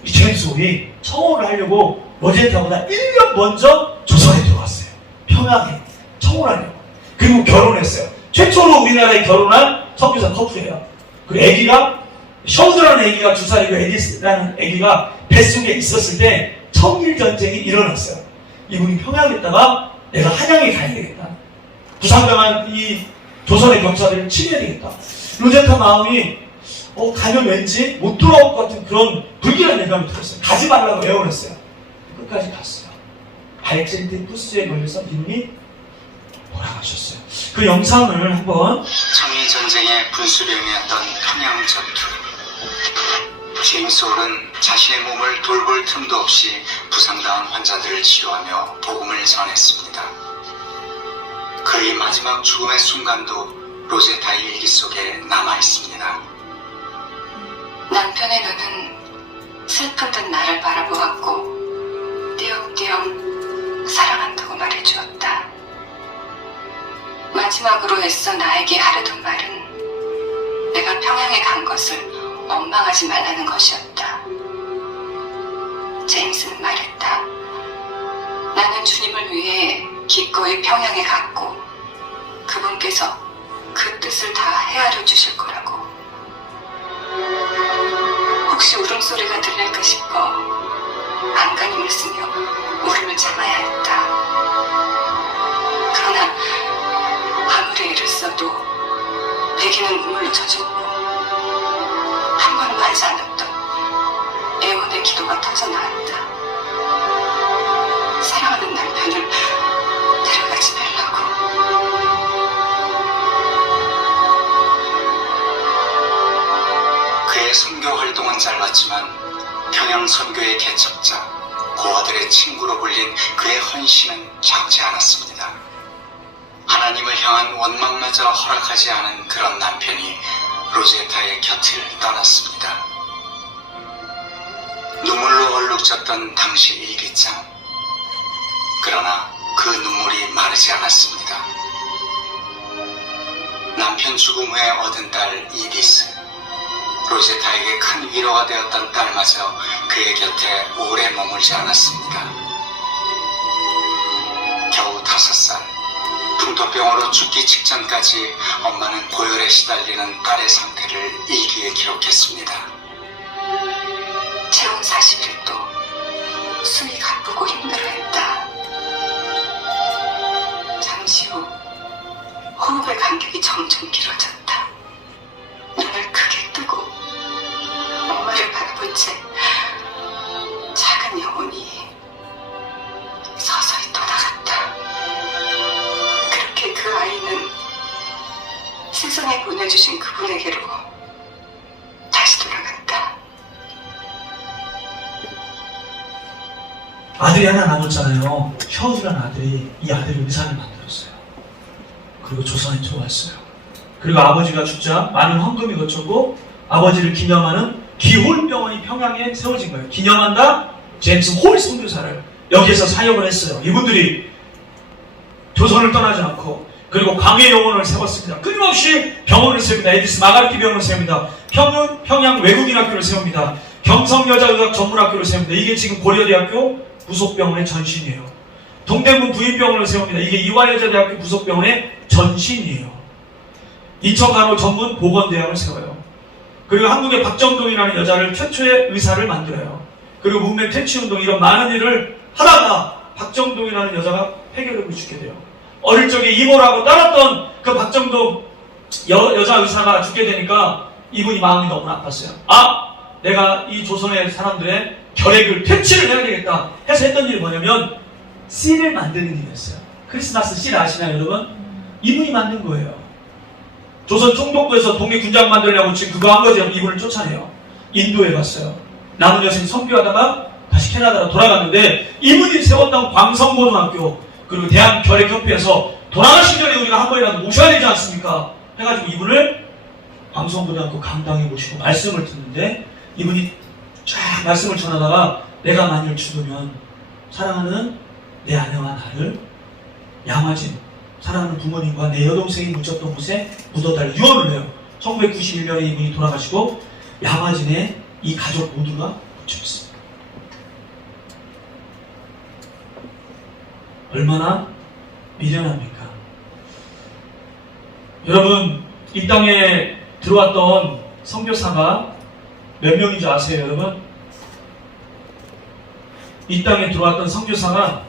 이 제임스 홀이 청혼을 하려고 로제타보다 1년 먼저 조선에 들어왔어요. 평양에 청혼하려고. 그리고 결혼했어요. 최초로 우리나라에 결혼한 선교사 커플이에요. 그리고 아기가 셔드라는 아기가 2살이고 에디스라는 아기가 뱃속에 있었을 때 청일전쟁이 일어났어요. 이분이 평양에 있다가 내가 한양에 가야 되겠다. 부상당한 이 조선의 병사들을 치료해야 되겠다. 로제타 마음이 가면 왠지 못 돌아올 것 같은 그런 불길한 예감이 들었어요. 가지 말라고 애원했어요. 끝까지 갔어요. 발젠트 푸스에 걸려서 이분이 돌아가셨어요. 그 영상을 한번. 청일전쟁의 분수령이었던 평양 전투. 제임스 홀은 자신의 몸을 돌볼 틈도 없이 부상당한 환자들을 치료하며 복음을 전했습니다. 그의 마지막 죽음의 순간도 로제타의 일기 속에 남아있습니다. 남편의 눈은 슬픈 듯 나를 바라보았고 띄엄띄엄 사랑한다고 말해주었다. 마지막으로 애써 나에게 하려던 말은 내가 평양에 간 것을 원망하지 말라는 것이었다. 제임스는 말했다. 나는 주님을 위해 기꺼이 평양에 갔고 그분께서 그 뜻을 다 헤아려 주실 거라고. 혹시 울음소리가 들릴까 싶어 안간힘을 쓰며 울음을 참아야 했다. 그러나 내기는 눈물을 젖었고 한 번도 하지 않았던 애원의 기도가 터져나왔다. 사랑하는 남편을 데려가지 말라고. 그의 선교 활동은 짧았지만 평양 선교의 개척자, 고아들의 친구로 불린 그의 헌신은 적지 않았습니다. 하나님을 향한 원망마저 허락하지 않은 그런 남편이 로제타의 곁을 떠났습니다. 눈물로 얼룩졌던 당시 일기장. 그러나 그 눈물이 마르지 않았습니다. 남편 죽음 후에 얻은 딸 이디스. 로제타에게 큰 위로가 되었던 딸마저 그의 곁에 오래 머물지 않았습니다. 겨우 5살, 풍토병으로 죽기 직전까지 엄마는 고열에 시달리는 딸의 상태를 일기에 기록했습니다. 체온 41도, 숨이 가쁘고 힘들어했다. 잠시 후 호흡의 간격이 점점 길어졌다. 눈을 크게 뜨고 엄마를 바라본 채 작은 영혼이 서서히 떠나갔다. 그렇게 그 아이는 세상에 보내주신 그분에게로 다시 돌아갔다. 아들이 하나 남았잖아요. 셔우라는 아들이 이 아들을 의사를 만들었어요. 그리고 조선에 들어왔어요. 그리고 아버지가 죽자 많은 황금이 거쳤고 아버지를 기념하는 기홀병원이 평양에 세워진 거예요. 기념한다? 제임스 홀 선교사를 여기에서 사역을 했어요. 이분들이 조선을 떠나지 않고 그리고 광해 영혼을 세웠습니다. 끊임없이 병원을 세웁니다. 에디스 마가르티 병원을 세웁니다. 평양 외국인 학교를 세웁니다. 경성여자의학 전문학교를 세웁니다. 이게 지금 고려대학교 부속병원의 전신이에요. 동대문 부인병원을 세웁니다. 이게 이화여자대학교 부속병원의 전신이에요. 인천간호 전문 보건대학을 세워요. 그리고 한국의 박정동이라는 여자를 최초의 의사를 만들어요. 그리고 문맥 퇴치운동 이런 많은 일을 하다가 박정동이라는 여자가 폐결핵으로 죽게 돼요. 어릴 적에 이모라고 따랐던 그 박정동 여자 의사가 죽게 되니까 이분이 마음이 너무 나빴어요. 아! 내가 이 조선의 사람들의 결핵을 퇴치를 해야 되겠다 해서 했던 일이 뭐냐면 씨를 만드는 일이었어요. 크리스마스 씨 아시나요 여러분? 이분이 만든 거예요. 조선 총독부에서 독립군장 만들려고 지금 그거 한 거지 이분을 쫓아내요. 인도에 갔어요. 남은 여생 선교하다가 다시 캐나다로 돌아갔는데 이분이 세웠던 광성고등학교 그리고 대한결핵협회에서 돌아가신 전에 우리가 한 번이라도 모셔야 되지 않습니까? 해가지고 이분을 광성고등학교 강당에 모시고 말씀을 듣는데 이분이 쫙 말씀을 전하다가 내가 만일 죽으면 사랑하는 내 아내와 나를 양화진 사랑하는 부모님과 내 여동생이 묻혔던 곳에 묻어달 유언을 해요. 1991년에 이분이 돌아가시고 양화진에 이 가족 모두가 묻혀있습니다. 얼마나 미련합니까? 여러분 이 땅에 들어왔던 선교사가 몇 명인지 아세요 여러분? 이 땅에 들어왔던 선교사가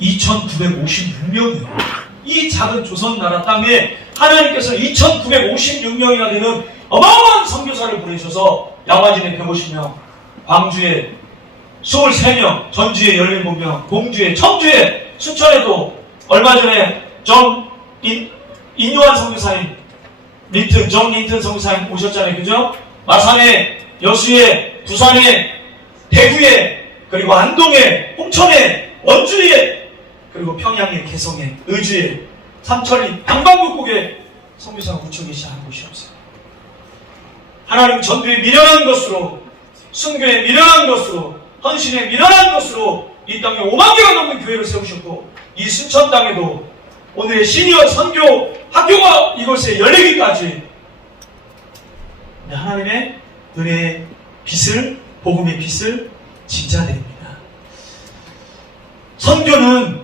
2,956명이에요. 이 작은 조선 나라 땅에 하나님께서 2,956명이나 되는 어마어마한 선교사를 보내셔서 양화진에 150명, 광주에 23명, 전주에 17명, 공주에, 청주에, 순천에도 얼마 전에 인요한 선교사님, 정 린튼 선교사님 오셨잖아요. 그죠? 마산에, 여수에, 부산에, 대구에, 그리고 안동에, 홍천에, 원주에, 그리고 평양에, 개성에, 의주에, 삼천리, 방방곡곡에 선교사가 묻혀 계시 한 곳이 없어요. 하나님 전도에 미련한 것으로, 순교에 미련한 것으로, 헌신에 미련한 것으로 이 땅에 5만 개가 넘는 교회를 세우셨고 이 순천 땅에도 오늘의 시니어 선교 학교가 이곳에 열리기까지 하나님의 은혜의 빛을, 복음의 빛을 진짜됩니다. 선교는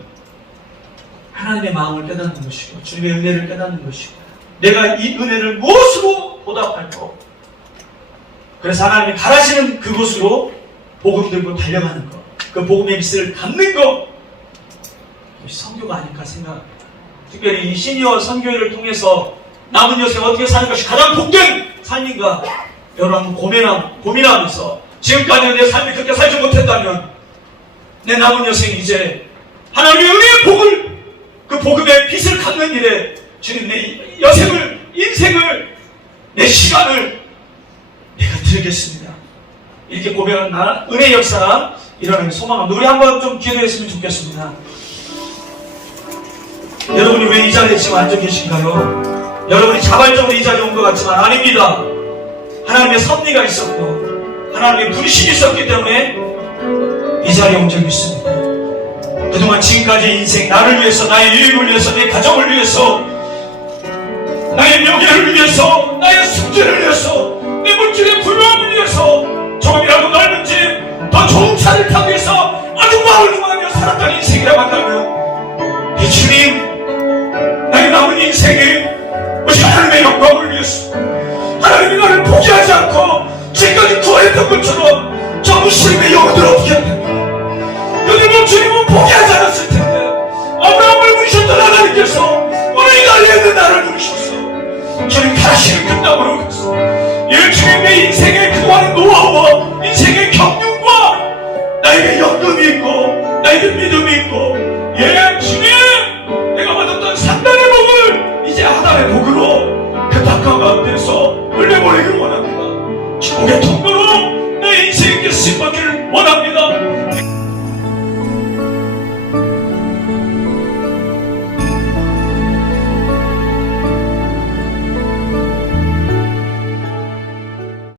하나님의 마음을 깨닫는 것이고 주님의 은혜를 깨닫는 것이고 내가 이 은혜를 무엇으로 보답할까? 그래서 하나님이 가라시는 그곳으로 복음 들고 달려가는 것, 그 복음의 빛을 담는 것, 그것이 선교가 아닐까 생각합니다. 특별히 이 시니어 선교회를 통해서 남은 여생 어떻게 사는 것이 가장 복된 삶인가 여러분 고민하면서 지금까지 내 삶이 그렇게 살지 못했다면 내 남은 여생 이제 하나님의 은혜의 복을 그 복음의 빛을 갖는 일에 주님 내 여생을 인생을 내 시간을 내가 드리겠습니다. 이렇게 고백한 은혜의 역사 일어나는 소망합니다. 우리 한번 좀 기도했으면 좋겠습니다. 여러분이 왜 이 자리에 지금 앉아 계신가요? 여러분이 자발적으로 이 자리에 온 것 같지만 아닙니다. 하나님의 섭리가 있었고 하나님의 부르심이 있었기 때문에 이 자리에 온 적이 있습니다. 그동안 지금까지 인생 나를 위해서 나의 유익을 위해서 내 가정을 위해서 나의 명예를 위해서 나의 승진을 위해서 내 물질의 불명함을 위해서 조금이라도 넓은 집 더 좋은 차를 타기 위해서 아주 마을루마하며 살았던 인생이라고 한다면 이 주님 나의 남은 인생에 우리 하나님의 영광을 위해서 하나님이 나를 포기하지 않고 지금까지 구원했던 것처럼 저 무슬림의 영혼들 어떻게 한다면 여러분 주님은 포기하지 않았을 텐데 아브라함을 부르셨던 하나님께서 오늘 이 자리에 있는 나를 부르셨어. 주님 다시는 끝나버려 갔어. 예 주님 내 인생의 그동안의 노하우와 인생의 경륜과 나에게 연금이 있고 나에게 믿음이 있고 예